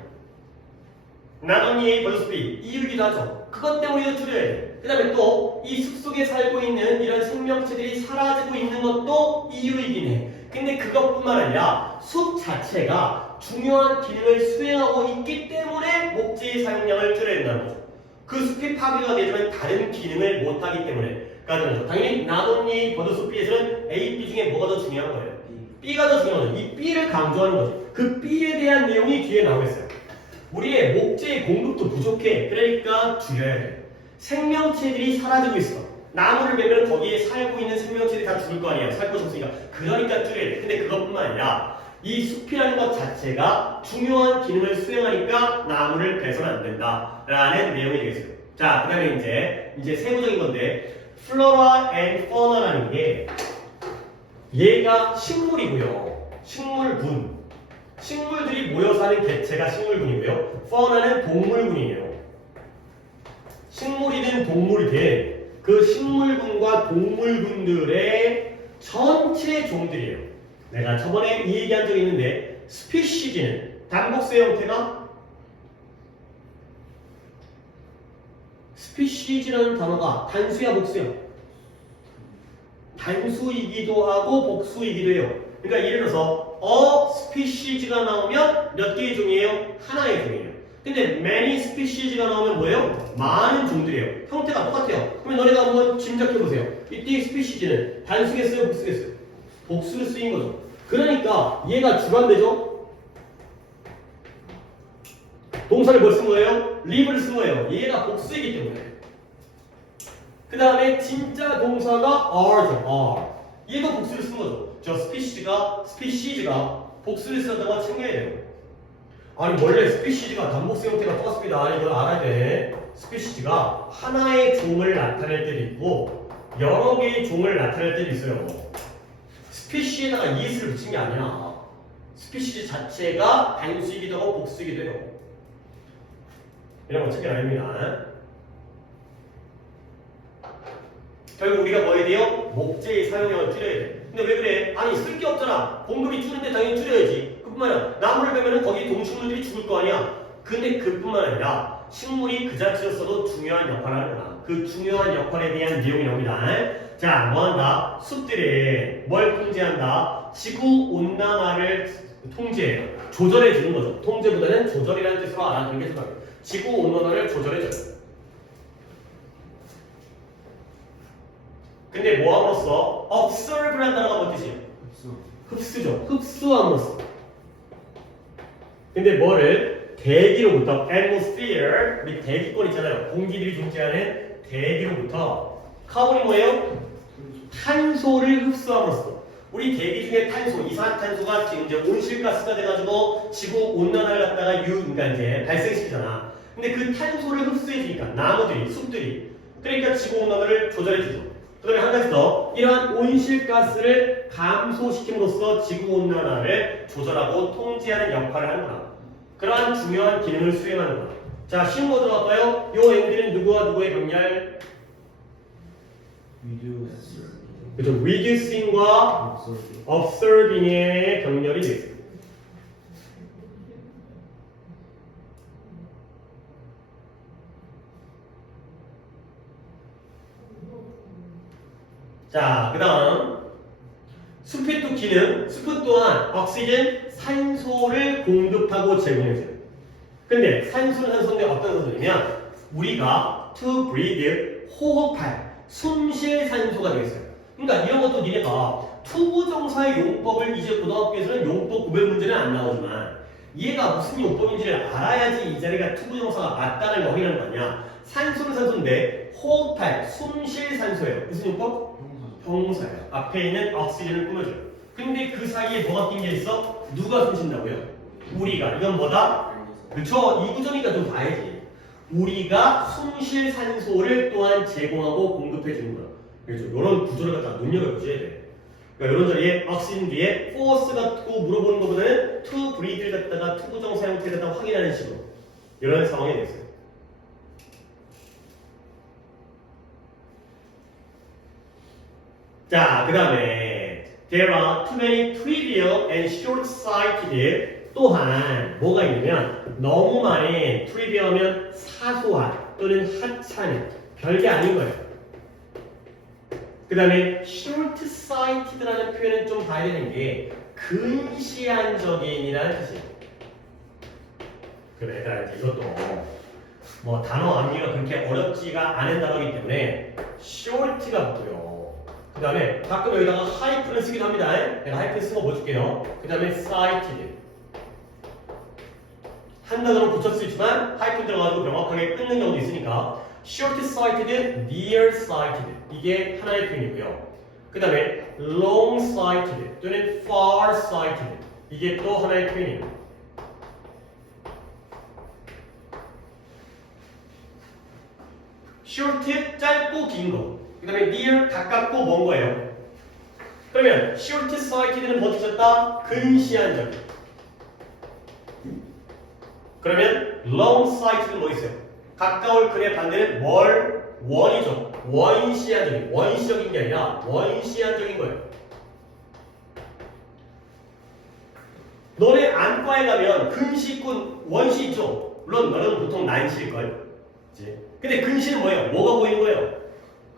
나don이 A vs B 이유이기도 하죠. 그것 때문에 줄여야 돼. 그 다음에 또 이 숲속에 살고 있는 이런 생명체들이 사라지고 있는 것도 이유이긴 해. 근데 그것뿐만 아니라 숲 자체가 중요한 기능을 수행하고 있기 때문에 목재의 사용량을 줄여야 된다는 거죠. 그 숲이 파괴가 되지만 다른 기능을 못하기 때문에. 중요하죠. 당연히 not only but also B에서는 A, B 중에 뭐가 더 중요한 거예요? B가 더 중요한 거죠. 이 B를 강조하는 거죠. 그 B에 대한 내용이 뒤에 나오겠어요. 우리의 목재의 공급도 부족해. 그러니까 줄여야 돼. 생명체들이 사라지고 있어. 나무를 베면 거기에 살고 있는 생명체들이 다 죽을 거 아니야. 살 곳이 없으니까. 그러니까 줄여야 돼. 근데 그것뿐만 아니라 이 숲이라는 것 자체가 중요한 기능을 수행하니까 나무를 베서는 안 된다. 라는 내용이 되겠어요. 자, 그 다음에 이제 세부적인 건데 플로라 앤 퍼나라는 게 얘가 식물이고요. 식물군. 식물들이 모여 사는 개체가 식물군이고요. 퍼나는 동물군이에요. 식물이든 동물이든 그 식물군과 동물군들의 전체 종들이에요. 내가 저번에 이 얘기한 적이 있는데 스피시즈는 단복수의 형태가 스피시즈라는 단어가 단수야 복수야? 단수이기도 하고 복수이기도 해요. 그러니까 예를 들어서 스피시즈가 나오면 몇 개의 종이에요? 하나의 종이에요. 근데 many species가 나오면 뭐예요? 많은 종들이에요. 형태가 똑같아요. 그러면 너네가 한번 짐작해보세요. 이때 species는 단수겠어요? 복수겠어요? 복수로 쓰인 거죠. 그러니까 얘가 주관되죠? 동사를 뭘 쓴 거예요? live를 쓴 거예요. 얘가 복수이기 때문에. 그 다음에 진짜 동사가 are죠. are. 얘도 복수를 쓴 거죠. 저 species가 복수를 쓴다는 거 챙겨야 돼요. 아니 원래 스피시즈가 단복수 형태가 똑같습니다. 이걸 알아야 돼. 스피시즈가 하나의 종을 나타낼 때도 있고 여러 개의 종을 나타낼 때도 있어요. 스피시에다가 이스를 붙인 게 아니야. 스피시즈 자체가 단수이기도 하고 복수이기도 해요. 이런 거 챙겨야 됩니다. 결국 우리가 뭐 해야 돼요? 목재의 사용량을 줄여야 돼. 근데 왜 그래? 아니 쓸 게 없잖아. 공급이 줄는데 당연히 줄여야지. 그뿐만 아니라 나무를 베면은 거기 동식물들이 죽을 거 아니야. 근데 그뿐만 아니라 식물이 그 자체로서도 중요한 역할을 하는구나. 그 중요한 역할에 대한 내용이 나옵니다. 자, 뭐한다? 숲들이 뭘 통제한다? 지구온난화를 통제해요. 조절해 주는 거죠. 통제보다는 조절이라는 뜻으로 알아두는 게 좋아요. 지구온난화를 조절해 줘요. 근데 뭐함으로써 observe라는 단어가 뭔 뜻이에요? 흡수죠. 흡수함으로써. 근데 뭐를 대기로부터 atmosphere, 우리 대기권 있잖아요. 공기들이 존재하는 대기로부터 카본이 뭐예요? 탄소를 흡수함으로써. 우리 대기 중에 탄소, 이산화탄소가 지금 이제 온실가스가 돼가지고 지구 온난화를 갖다가 그러니까 이제 발생시키잖아. 근데 그 탄소를 흡수해주니까 나무들이, 숲들이. 그러니까 지구 온난화를 조절해주죠. 그 다음에 한 가지 더, 이러한 온실가스를 감소시킴으로써 지구온난화를 조절하고 통제하는 역할을 하는구나. 그러한 중요한 기능을 수행하는구나. 자, 쉬운 거 들어갈까요? 요 M들은 누구와 누구의 병렬? 그렇죠. reducing과 observing의 병렬이 되겠습니다. 자, 그 다음 숲의 또 기능, 숲은 또한 억시즌, 산소를 공급하고 제공해줘요. 근데 산소는 산소인데 어떤 산소냐면 우리가 to breathe, 호흡할, 숨쉴 산소가 되겠어요. 그러니까 이런 것도 니네가 투부정사의 용법을 이제 고등학교에서는 용법 구별 문제는 안 나오지만 얘가 무슨 용법인지를 알아야지 이 자리가 투부정사가 맞다는 걸 확인하는 거 아니야. 산소는 산소인데 호흡할, 숨쉴 산소예요. 무슨 용법? 형사예요. 앞에 있는 억시즌을 꾸며줘요. 근데 그 사이에 뭐가 낀 게 있어? 누가 숨 쉰다고요? 우리가. 이건 뭐다? 그쵸? 이 구조니까 좀 봐야지. 우리가 숨쉴 산소를 또한 제공하고 공급해주는 거야. 그렇죠? 이런 구조를 갖다가 눈여겨보셔야 돼. 그러니까 이런 자리에 억시즌 뒤에 force 갖고 물어보는 것보다는 to breathe를 갖다가 투부정사 형태를 갖다가 확인하는 식으로 이런 상황이 됐어요. 자, 그 다음에 there are too many trivial and short-sighted. 또한 뭐가 있냐면 너무 많이 trivial하면 사소한 또는 하찮은 별게 아닌 거예요. 그 다음에 short-sighted라는 표현은 좀 봐야 되는 게 근시안적인이라는 뜻이에요. 그래, 이것도 뭐 단어 암기가 그렇게 어렵지가 않은 단어이기 때문에 short가 붙고요. 그 다음에 가끔 여기다가 hyphen을 쓰기도 합니다. 내가 hyphen 쓴 거 보여줄게요. 그 다음에 cited. 한 단어로 붙였을 수 있지만 하이픈 들어가지고 명확하게 끊는 경우도 있으니까 short-sighted, near-sighted 이게 하나의 표현이고요. 그 다음에 long-sighted 또는 far-sighted 이게 또 하나의 표현이에요. short, 짧고 긴 거. 그 다음에 near, 가깝고 먼 거예요. 그러면 short-sighted는 뭐 뜻했다? 근시안적. 그러면 long-sighted는 뭐 있어요? 가까울 근의 반대는 원이죠. 원시적인 게 아니라 원시한적인 거예요. 너네 안과에 가면 근시 있고 원시 있죠? 물론 너는 보통 난시일걸. 그치? 근데 근시는 뭐예요? 뭐가 보이는 거예요?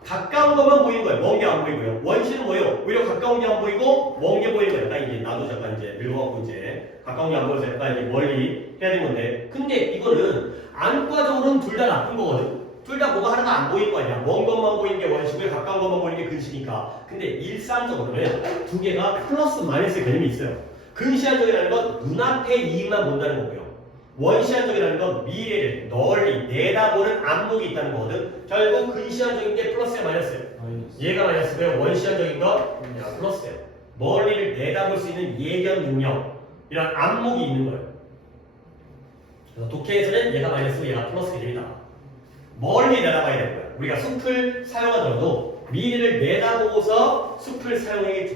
가까운 것만 보이는 거예요. 먼 게 안 보이고요. 원시는 뭐예요? 오히려 가까운 게 안 보이고 먼 게 보이는 거예요. 약간 이제 나도 잠깐 이제 늙어갖고 이제 가까운 게 안 보여서 약간 이제 멀리 해야 되는 건데, 근데 이거는 안과적으로는 둘 다 나쁜 거거든. 둘 다 뭐가 하나가 안 보이는 거 아니야. 먼 것만 보이는 게 원시고요, 가까운 것만 보이는 게 근시니까. 근데 일상적으로는 두 개가 플러스 마이너스 개념이 있어요. 근시안적이라는 건 눈앞의 이익만 본다는 거고요. 원시한적이라는 건 미래를 널리 내다보는 안목이 있다는 거거든. 결국 근시한적인 게 플러스야 마이너스예요? 얘가 마이너스고요. 원시한적인 건 플러스예요. 멀리를 내다볼 수 있는 예견 능력 이런 안목이 있는 거예요. 그래서 독해에서는 얘가 마이너스고 얘가 플러스 개념이다. 멀리 내다봐야 되는 거야. 우리가 숲을 사용하더라도 미래를 내다보고서 숲을 사용해야겠죠.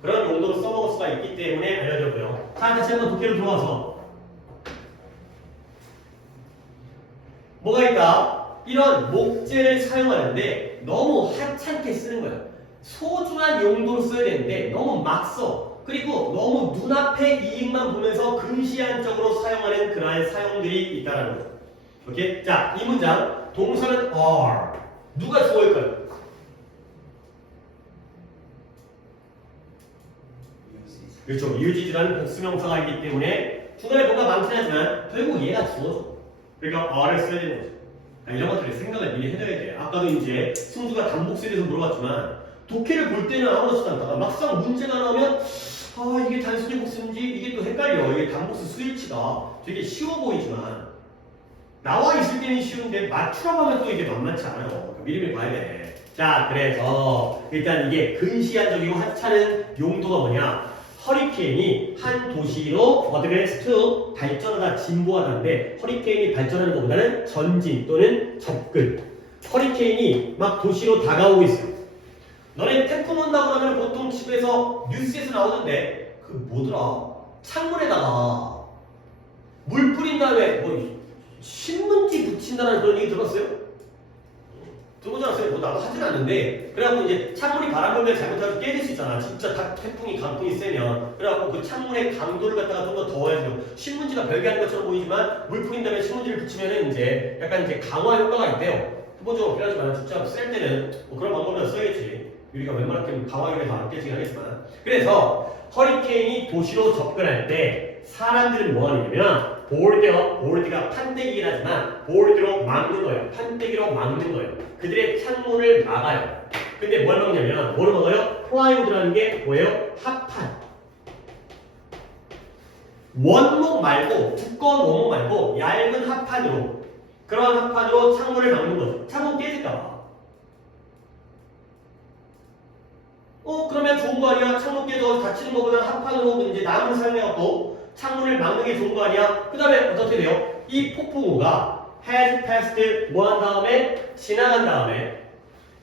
그런 용도로 써먹을 수가 있기 때문에 알려줬고요. 자, 다시 한번 독해로 들어와서 뭐가 있다? 이런 목재를 사용하는데 너무 하찮게 쓰는 거야. 소중한 용도로 써야 되는데 너무 막 써. 그리고 너무 눈앞의 이익만 보면서 근시안적으로 사용하는 그러한 사용들이 있다는 거죠. 오케이? 자, 이 문장 동사는 are. 누가 주어일까요? 그렇죠. 유지주라는 복수명사가 있기 때문에 중간에 뭔가 많긴 하지만 결국 얘가 주어져. 그러니까 R을 써야 되는 거죠. 이런 것들을 생각을 미리 해둬야 돼. 아까도 이제 승주가 단복수에 대해서 물어봤지만 독해를 볼 때는 아무렇지도 않다가 막상 문제가 나오면 이게 단순히 복수인지 이게 또 헷갈려. 이게 단복수 스위치가 되게 쉬워 보이지만 나와 있을 때는 쉬운데 맞추라고 하면 또 이게 만만치 않아요. 그러니까 미리미리 봐야 돼. 자, 그래서 일단 이게 근시안적이고 하찮은 용도가 뭐냐? 허리케인이 한 도시로 어드밴스트 발전하다 진보하다인데 허리케인이 발전하는 것보다는 전진 또는 접근. 허리케인이 막 도시로 다가오고 있어요. 너네 태풍 온다고 하면 보통 집에서 뉴스에서 나오는데 그 뭐더라? 창문에다가 물 뿌린 다음에 뭐 신문지 붙인다는 그런 얘기 들었어요? 들어보지 않았어요? 뭐 나도 하진 않는데 그래갖고 이제 창문이 바람 불면 잘못하면 깨질 수 있잖아. 진짜 태풍이 강풍이 세면 그래갖고 그 창문의 강도를 갖다가 좀 더 더해서 신문지가 별게 아닌 것처럼 보이지만 물 뿌린 다음에 신문지를 붙이면은 이제 약간 이제 강화 효과가 있대요. 기본적으로 그래야지만 진짜 셀 때는 뭐 그런 방법이라도 써야겠지. 유리가 웬만하면 강화율에서 안 깨지긴 하겠지만. 그래서 허리케인이 도시로 접근할 때 사람들은 뭐 하냐면 보르드가 판때기긴 하지만 보르드로 막는 거예요. 판때기로 막는 거예요. 그들의 창문을 막아요. 근데 뭘 막냐면 뭐를 막아요? 플라이우드라는 게 뭐예요? 합판. 원목 말고 두꺼운 원목 말고 얇은 합판으로 그런 합판으로 창문을 막는 거죠. 창문 깨질까봐. 그러면 좋은 거 아니야? 창문 깨져 다치는 것보다 합판으로 이제 나무를 사용해갖고 창문을 막는 게 좋은 거 아니야? 그 다음에 어떻게 돼요? 이 폭풍우가 has passed 뭐 한 다음에 지나간 다음에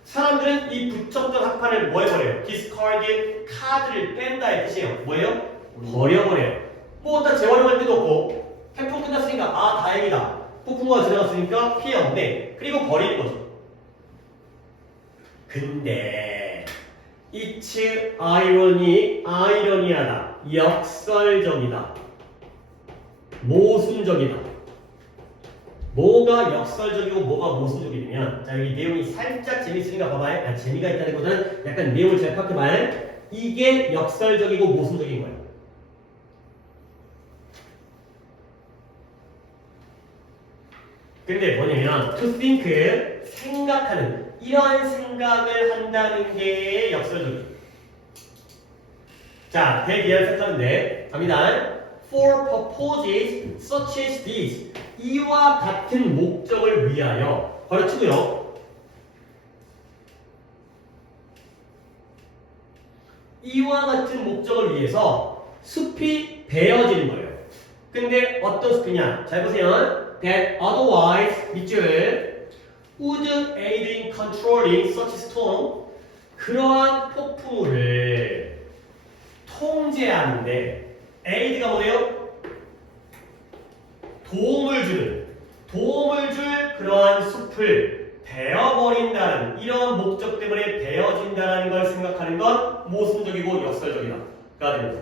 사람들은 이 붙였던 합판을 뭐 해버려요? discard 카드를 뺀다의 뜻이에요. 뭐예요? 버려버려요. 뭐 어디다 재활용할 데도 없고 태풍 끝났으니까 다행이다. 폭풍우가 지나갔으니까 피해 없네. 그리고 버리는 거죠. 근데 It's 아이러니하다. 역설적이다. 모순적이다. 뭐가 역설적이고 뭐가 모순적이냐면 자 여기 내용이 살짝 재밌으니까 봐봐요. 재미가 있다는 것보다는 약간 내용을 잘 파악해봐요. 이게 역설적이고 모순적인 거예요. 근데 뭐냐면 to think 생각하는 이러한 생각을 한다는 게 역설적이에요. 자, 대기할 패턴인데 갑니다. For purposes such as these 이와 같은 목적을 위하여 가르치고요. 이와 같은 목적을 위해서 숲이 베어지는 거예요. 근데 어떤 숲이냐? 잘 보세요. That otherwise 밑줄 would aid in controlling such storm 그러한 폭풍우를 통제하는데 aid가 뭐예요? 도움을 줄 그러한 숲을 베어버린다는 이러한 목적 때문에 베어진다는 걸 생각하는 건 모순적이고 역설적이다가 됩니다.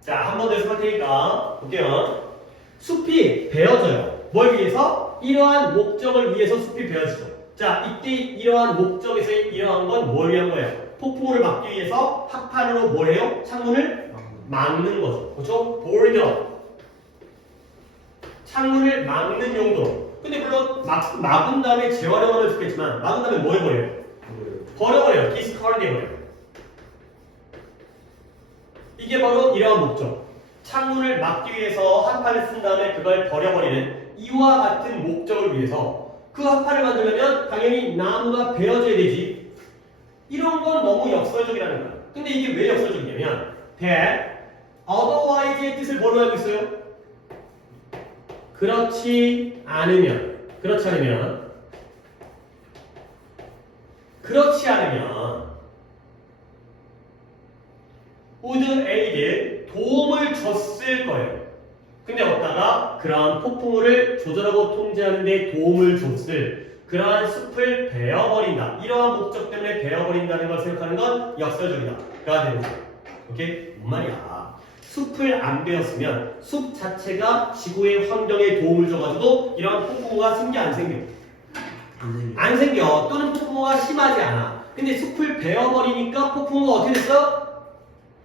자, 한 번 더 해석할 테니까 볼게요. 숲이 베어져요. 뭘 위해서? 이러한 목적을 위해서 숲이 베어지죠. 자, 이때 이러한 목적에서 이러한 건 뭘 위한 거예요? 폭풍우를 막기 위해서 합판으로 뭘 해요? 창문을 막는 거죠. 그렇죠? board. 창문을 막는 용도. 근데 물론 막은 다음에 재활용하면 좋겠지만 막은 다음에 뭐 해버려요? 버려버려요. 디스카드 해버려요. 이게 바로 이러한 목적. 창문을 막기 위해서 합판을 쓴 다음에 그걸 버려버리는 이와 같은 목적을 위해서 그 합판을 만들려면 당연히 나무가 베어져야 되지. 이런 건 너무 역설적이라는 거야. 근데 이게 왜 역설적이냐면 that otherwise의 뜻을 뭘로 알고 있어요? 그렇지 않으면 would aid 도움을 줬을 거예요. 근데 어디다가 그러한 폭풍우를 조절하고 통제하는 데 도움을 줬을 그러한 숲을 베어버린다. 이러한 목적 때문에 베어버린다는 걸 생각하는 건 역설적이다가 되는 거예요. 오케이? 뭔 말이야? 숲을 안 베었으면 숲 자체가 지구의 환경에 도움을 줘가지고 이런 폭풍우가 생겨 안 생겨? 안 생겨. 또는 폭풍우가 심하지 않아. 근데 숲을 베어버리니까 폭풍우가 어떻게 됐어?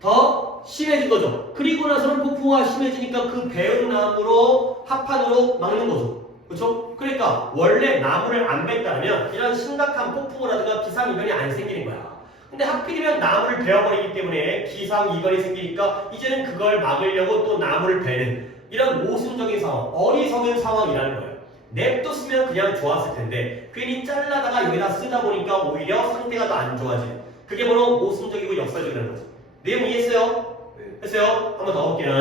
더 심해진 거죠. 그리고 나서는 폭풍우가 심해지니까 그 베은 나무로 합판으로 막는 거죠. 그렇죠? 그러니까 원래 나무를 안 뱉다면 이런 심각한 폭풍우라든가 기상이변이 안 생기는 거야. 근데 하필이면 나무를 베어버리기 때문에 기상이변이 생기니까 이제는 그걸 막으려고 또 나무를 베는 이런 모순적인 상황, 어리석은 상황이라는 거예요. 냅뒀으면 그냥 좋았을 텐데 괜히 잘라다가 여기다 쓰다 보니까 오히려 상태가 더 안 좋아지는 그게 바로 모순적이고 역설적이라는 거죠. 내용 이해했어요? 네. 했어요? 한 번 더 볼게요.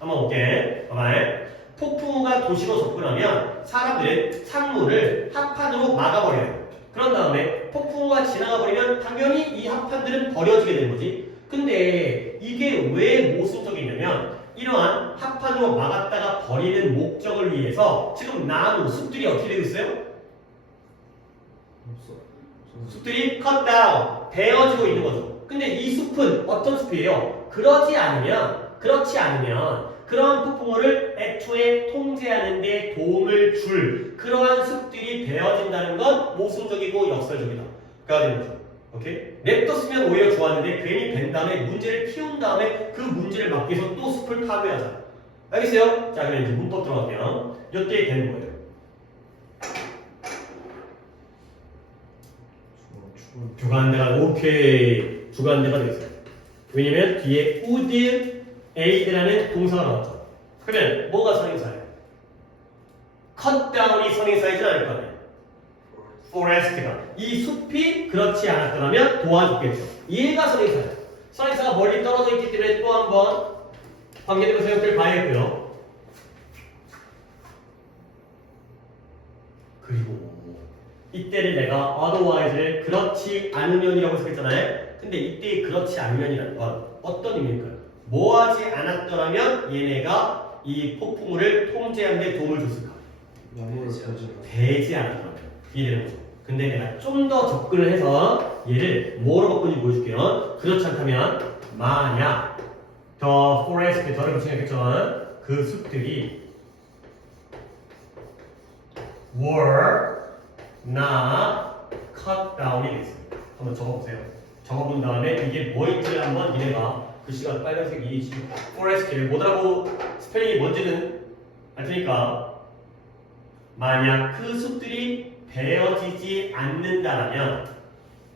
한번 볼게. 봐봐요. 폭풍우가 도시로 접근하면 사람들은 창문을 합판으로 막아버려요. 그런 다음에 폭풍우가 지나가 버리면 당연히 이 합판들은 버려지게 되는 거지. 근데 이게 왜 모순적이냐면 이러한 합판으로 막았다가 버리는 목적을 위해서 지금 나무, 숲들이 어떻게 되고 있어요? 숲들이 cut down, 베어지고 있는 거죠. 근데 이 숲은 어떤 숲이에요? 그렇지 않으면 그러한 폭풍우를 애초에 통제하는 데 도움을 줄 그러한 숲들이 베어진다는 건 모순적이고 역설적이다. 가 되는 거죠. 오케이? 냅뒀으면 오히려 좋았는데 괜히 벤 다음에 문제를 키운 다음에 그 문제를 막기 위해서 또 숲을 파괴하자. 알겠어요? 자, 그럼 이제 문법 들어갈게요. 이때 되는 거예요. 주관대가 오케이. 주관대가 되겠어요. 왜냐면 뒤에 would aid라는 동사가 나왔죠. 그러면 뭐가 선행사예요? cut down이 선행사이진 않을 거 아니에요. forest가 이 숲이 그렇지 않았더라면 도와줬겠죠. 얘가 선행사예요. 선행사가 멀리 떨어져 있기 때문에 또 한번 관계되는 사용들 봐야겠고요. 그리고 이때를 내가 otherwise를 그렇지 않으면이라고 해석했잖아요. 근데 이때 그렇지 않으면이라는 건 어떤 의미일까요? 뭐하지 않았더라면 얘네가 이 폭풍우를 통제하는 데 도움을 줬을까? 나무를 되지 않았더라면 이해되는 거죠. 근데 내가 좀 더 접근을 해서 얘를 뭐로 바꾸는지 보여줄게요. 그렇지 않다면 만약 the forest, 더를 붙이겠죠. 그 숲들이 were not cut down이 됐습니다. 한번 적어보세요. 적어본 다음에 이게 뭐인지를 한번 니네가 글씨가 빨간색이 지금 forest 뭐라고 스펠링이 뭔지는 알 테니까 만약 그 숲들이 베어지지 않는다라면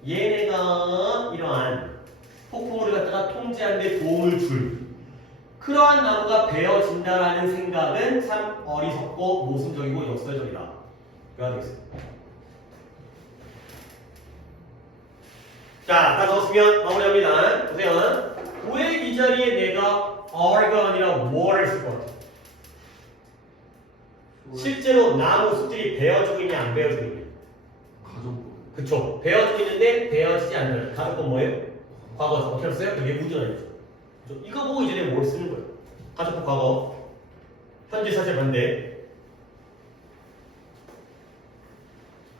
얘네가 이러한 폭풍우를 갖다가 통제하는 데 도움을 줄 그러한 나무가 베어진다라는 생각은 참 어리석고 모순적이고 역설적이다. 그래야 되겠습니다. 자, 다 넣었으면 마무리합니다. 보세요. 왜 이 자리에 내가 are가 아니라 water를 쓸 것 같아? 실제로 나무 숲들이 베어지고 있냐 안 베어지고 있냐? 가정부. 그쵸. 베어지고 있는데 베어지지 않는 가족법 뭐예요? 과거 어떻게 했어요? 그게 우전이죠. 이거 보고 이제 내가 뭘 쓰는 거예요? 가족법 과거 현재 사실 반대.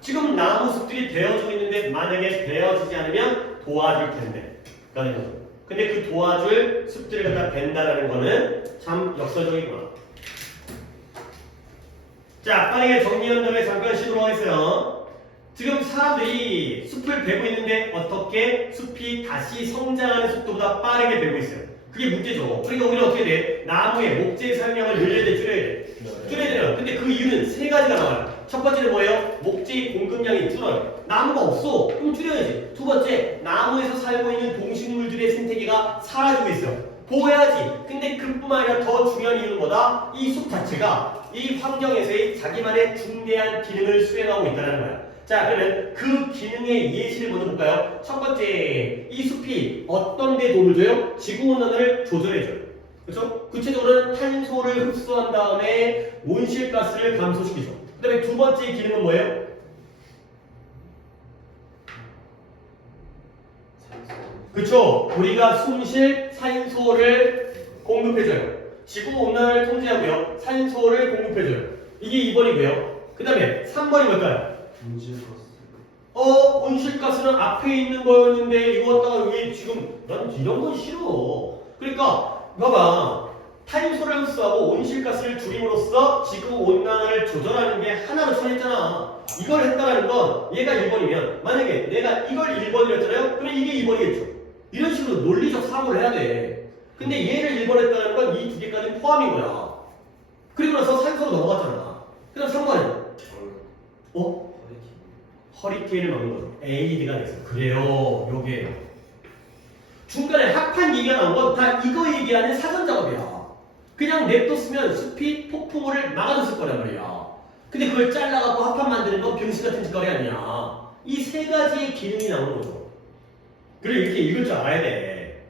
지금 나무 숲들이 베어지고 있는데 만약에 베어지지 않으면 도와줄 텐데. 라는 거죠. 근데 그 도와줄 숲들을 갖다 벤다라는 거는 참 역설적이구나. 자, 빠르게 정리한 다음에 잠깐 쉬도록 하겠어요. 지금 사람들이 숲을 베고 있는데 어떻게 숲이 다시 성장하는 속도보다 빠르게 베고 있어요. 그게 문제죠. 그러니까 우리는 어떻게 돼? 나무의 목재 사용량을 늘려야 돼, 줄여야 돼? 줄여야 돼요. 근데 그 이유는 세 가지가 나와요. 첫 번째는 뭐예요? 목재의 공급량이 줄어요. 나무가 없어. 그럼 줄여야지. 두 번째, 나무에서 살고 있는 동식물들의 생태계가 사라지고 있어요. 보호해야지. 근데 그뿐만 아니라 더 중요한 이유는 뭐다? 이 숲 자체가 이 환경에서의 자기만의 중대한 기능을 수행하고 있다는 거야. 자, 그러면 그 기능의 예시를 먼저 볼까요? 첫 번째, 이 숲이 어떤 데 도움을 줘요? 지구온난화를 조절해줘요. 그렇죠? 구체적으로는 탄소를 흡수한 다음에 온실가스를 감소시키죠. 그 다음에 두 번째 기능은 뭐예요? 그쵸? 우리가 숨쉴 산소를 공급해줘요. 지구온난화를 통제하고요. 산소를 공급해줘요. 이게 2번이고요. 그 다음에 3번이 뭘까요? 온실가스. 온실가스는 앞에 있는 거였는데 이거 갖다가 왜 지금 난 이런 건 싫어. 그러니까 봐봐. 탄소를 흡수하고 온실가스를 줄임으로써 지구온난화를 조절하는 게 하나로 처했잖아. 이걸 했다라는 건 얘가 1번이면 만약에 내가 이걸 1번이라 했잖아요. 그럼 이게 2번이겠죠. 이런 식으로 논리적 사고를 해야 돼. 근데 얘를 1번 했다는 건 이 두 개까지는 포함인 거야. 그리고 나서 산소로 넘어갔잖아. 그 다음 3번은 허리케인을 막는 거죠. 에이드가 됐어. 그래요. 요게 중간에 합한 얘기가 나온 건 다 이거 얘기하는 사전 작업이야. 그냥 냅뒀으면 숲이 폭풍우를 막아줬을 거란 말이야. 근데 그걸 잘라갖고 합판 만드는 건 병신 같은 짓거리 아니야. 이 세 가지의 기능이 나오는 거죠. 그래 이렇게 읽을 줄 알아야 돼.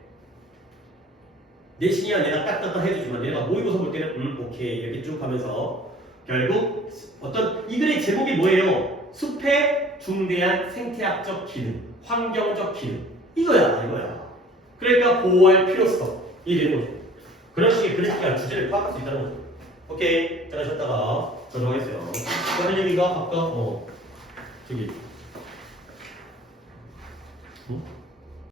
내신이야 내가 딱딱딱 해주지만 내가 모의고사 볼 때는 오케이 이렇게 쭉 하면서 결국 어떤 이 글의 제목이 뭐예요? 숲의 중대한 생태학적 기능, 환경적 기능 이거야. 그러니까 보호할 필요성 이 되는 거죠. 그런 식의 글쓰기가 주제를 파악할 수 있다는 거죠. 오케이 잠깐 쉬었다가 저장하겠어요. 다른 얘기가 아까 저기 응?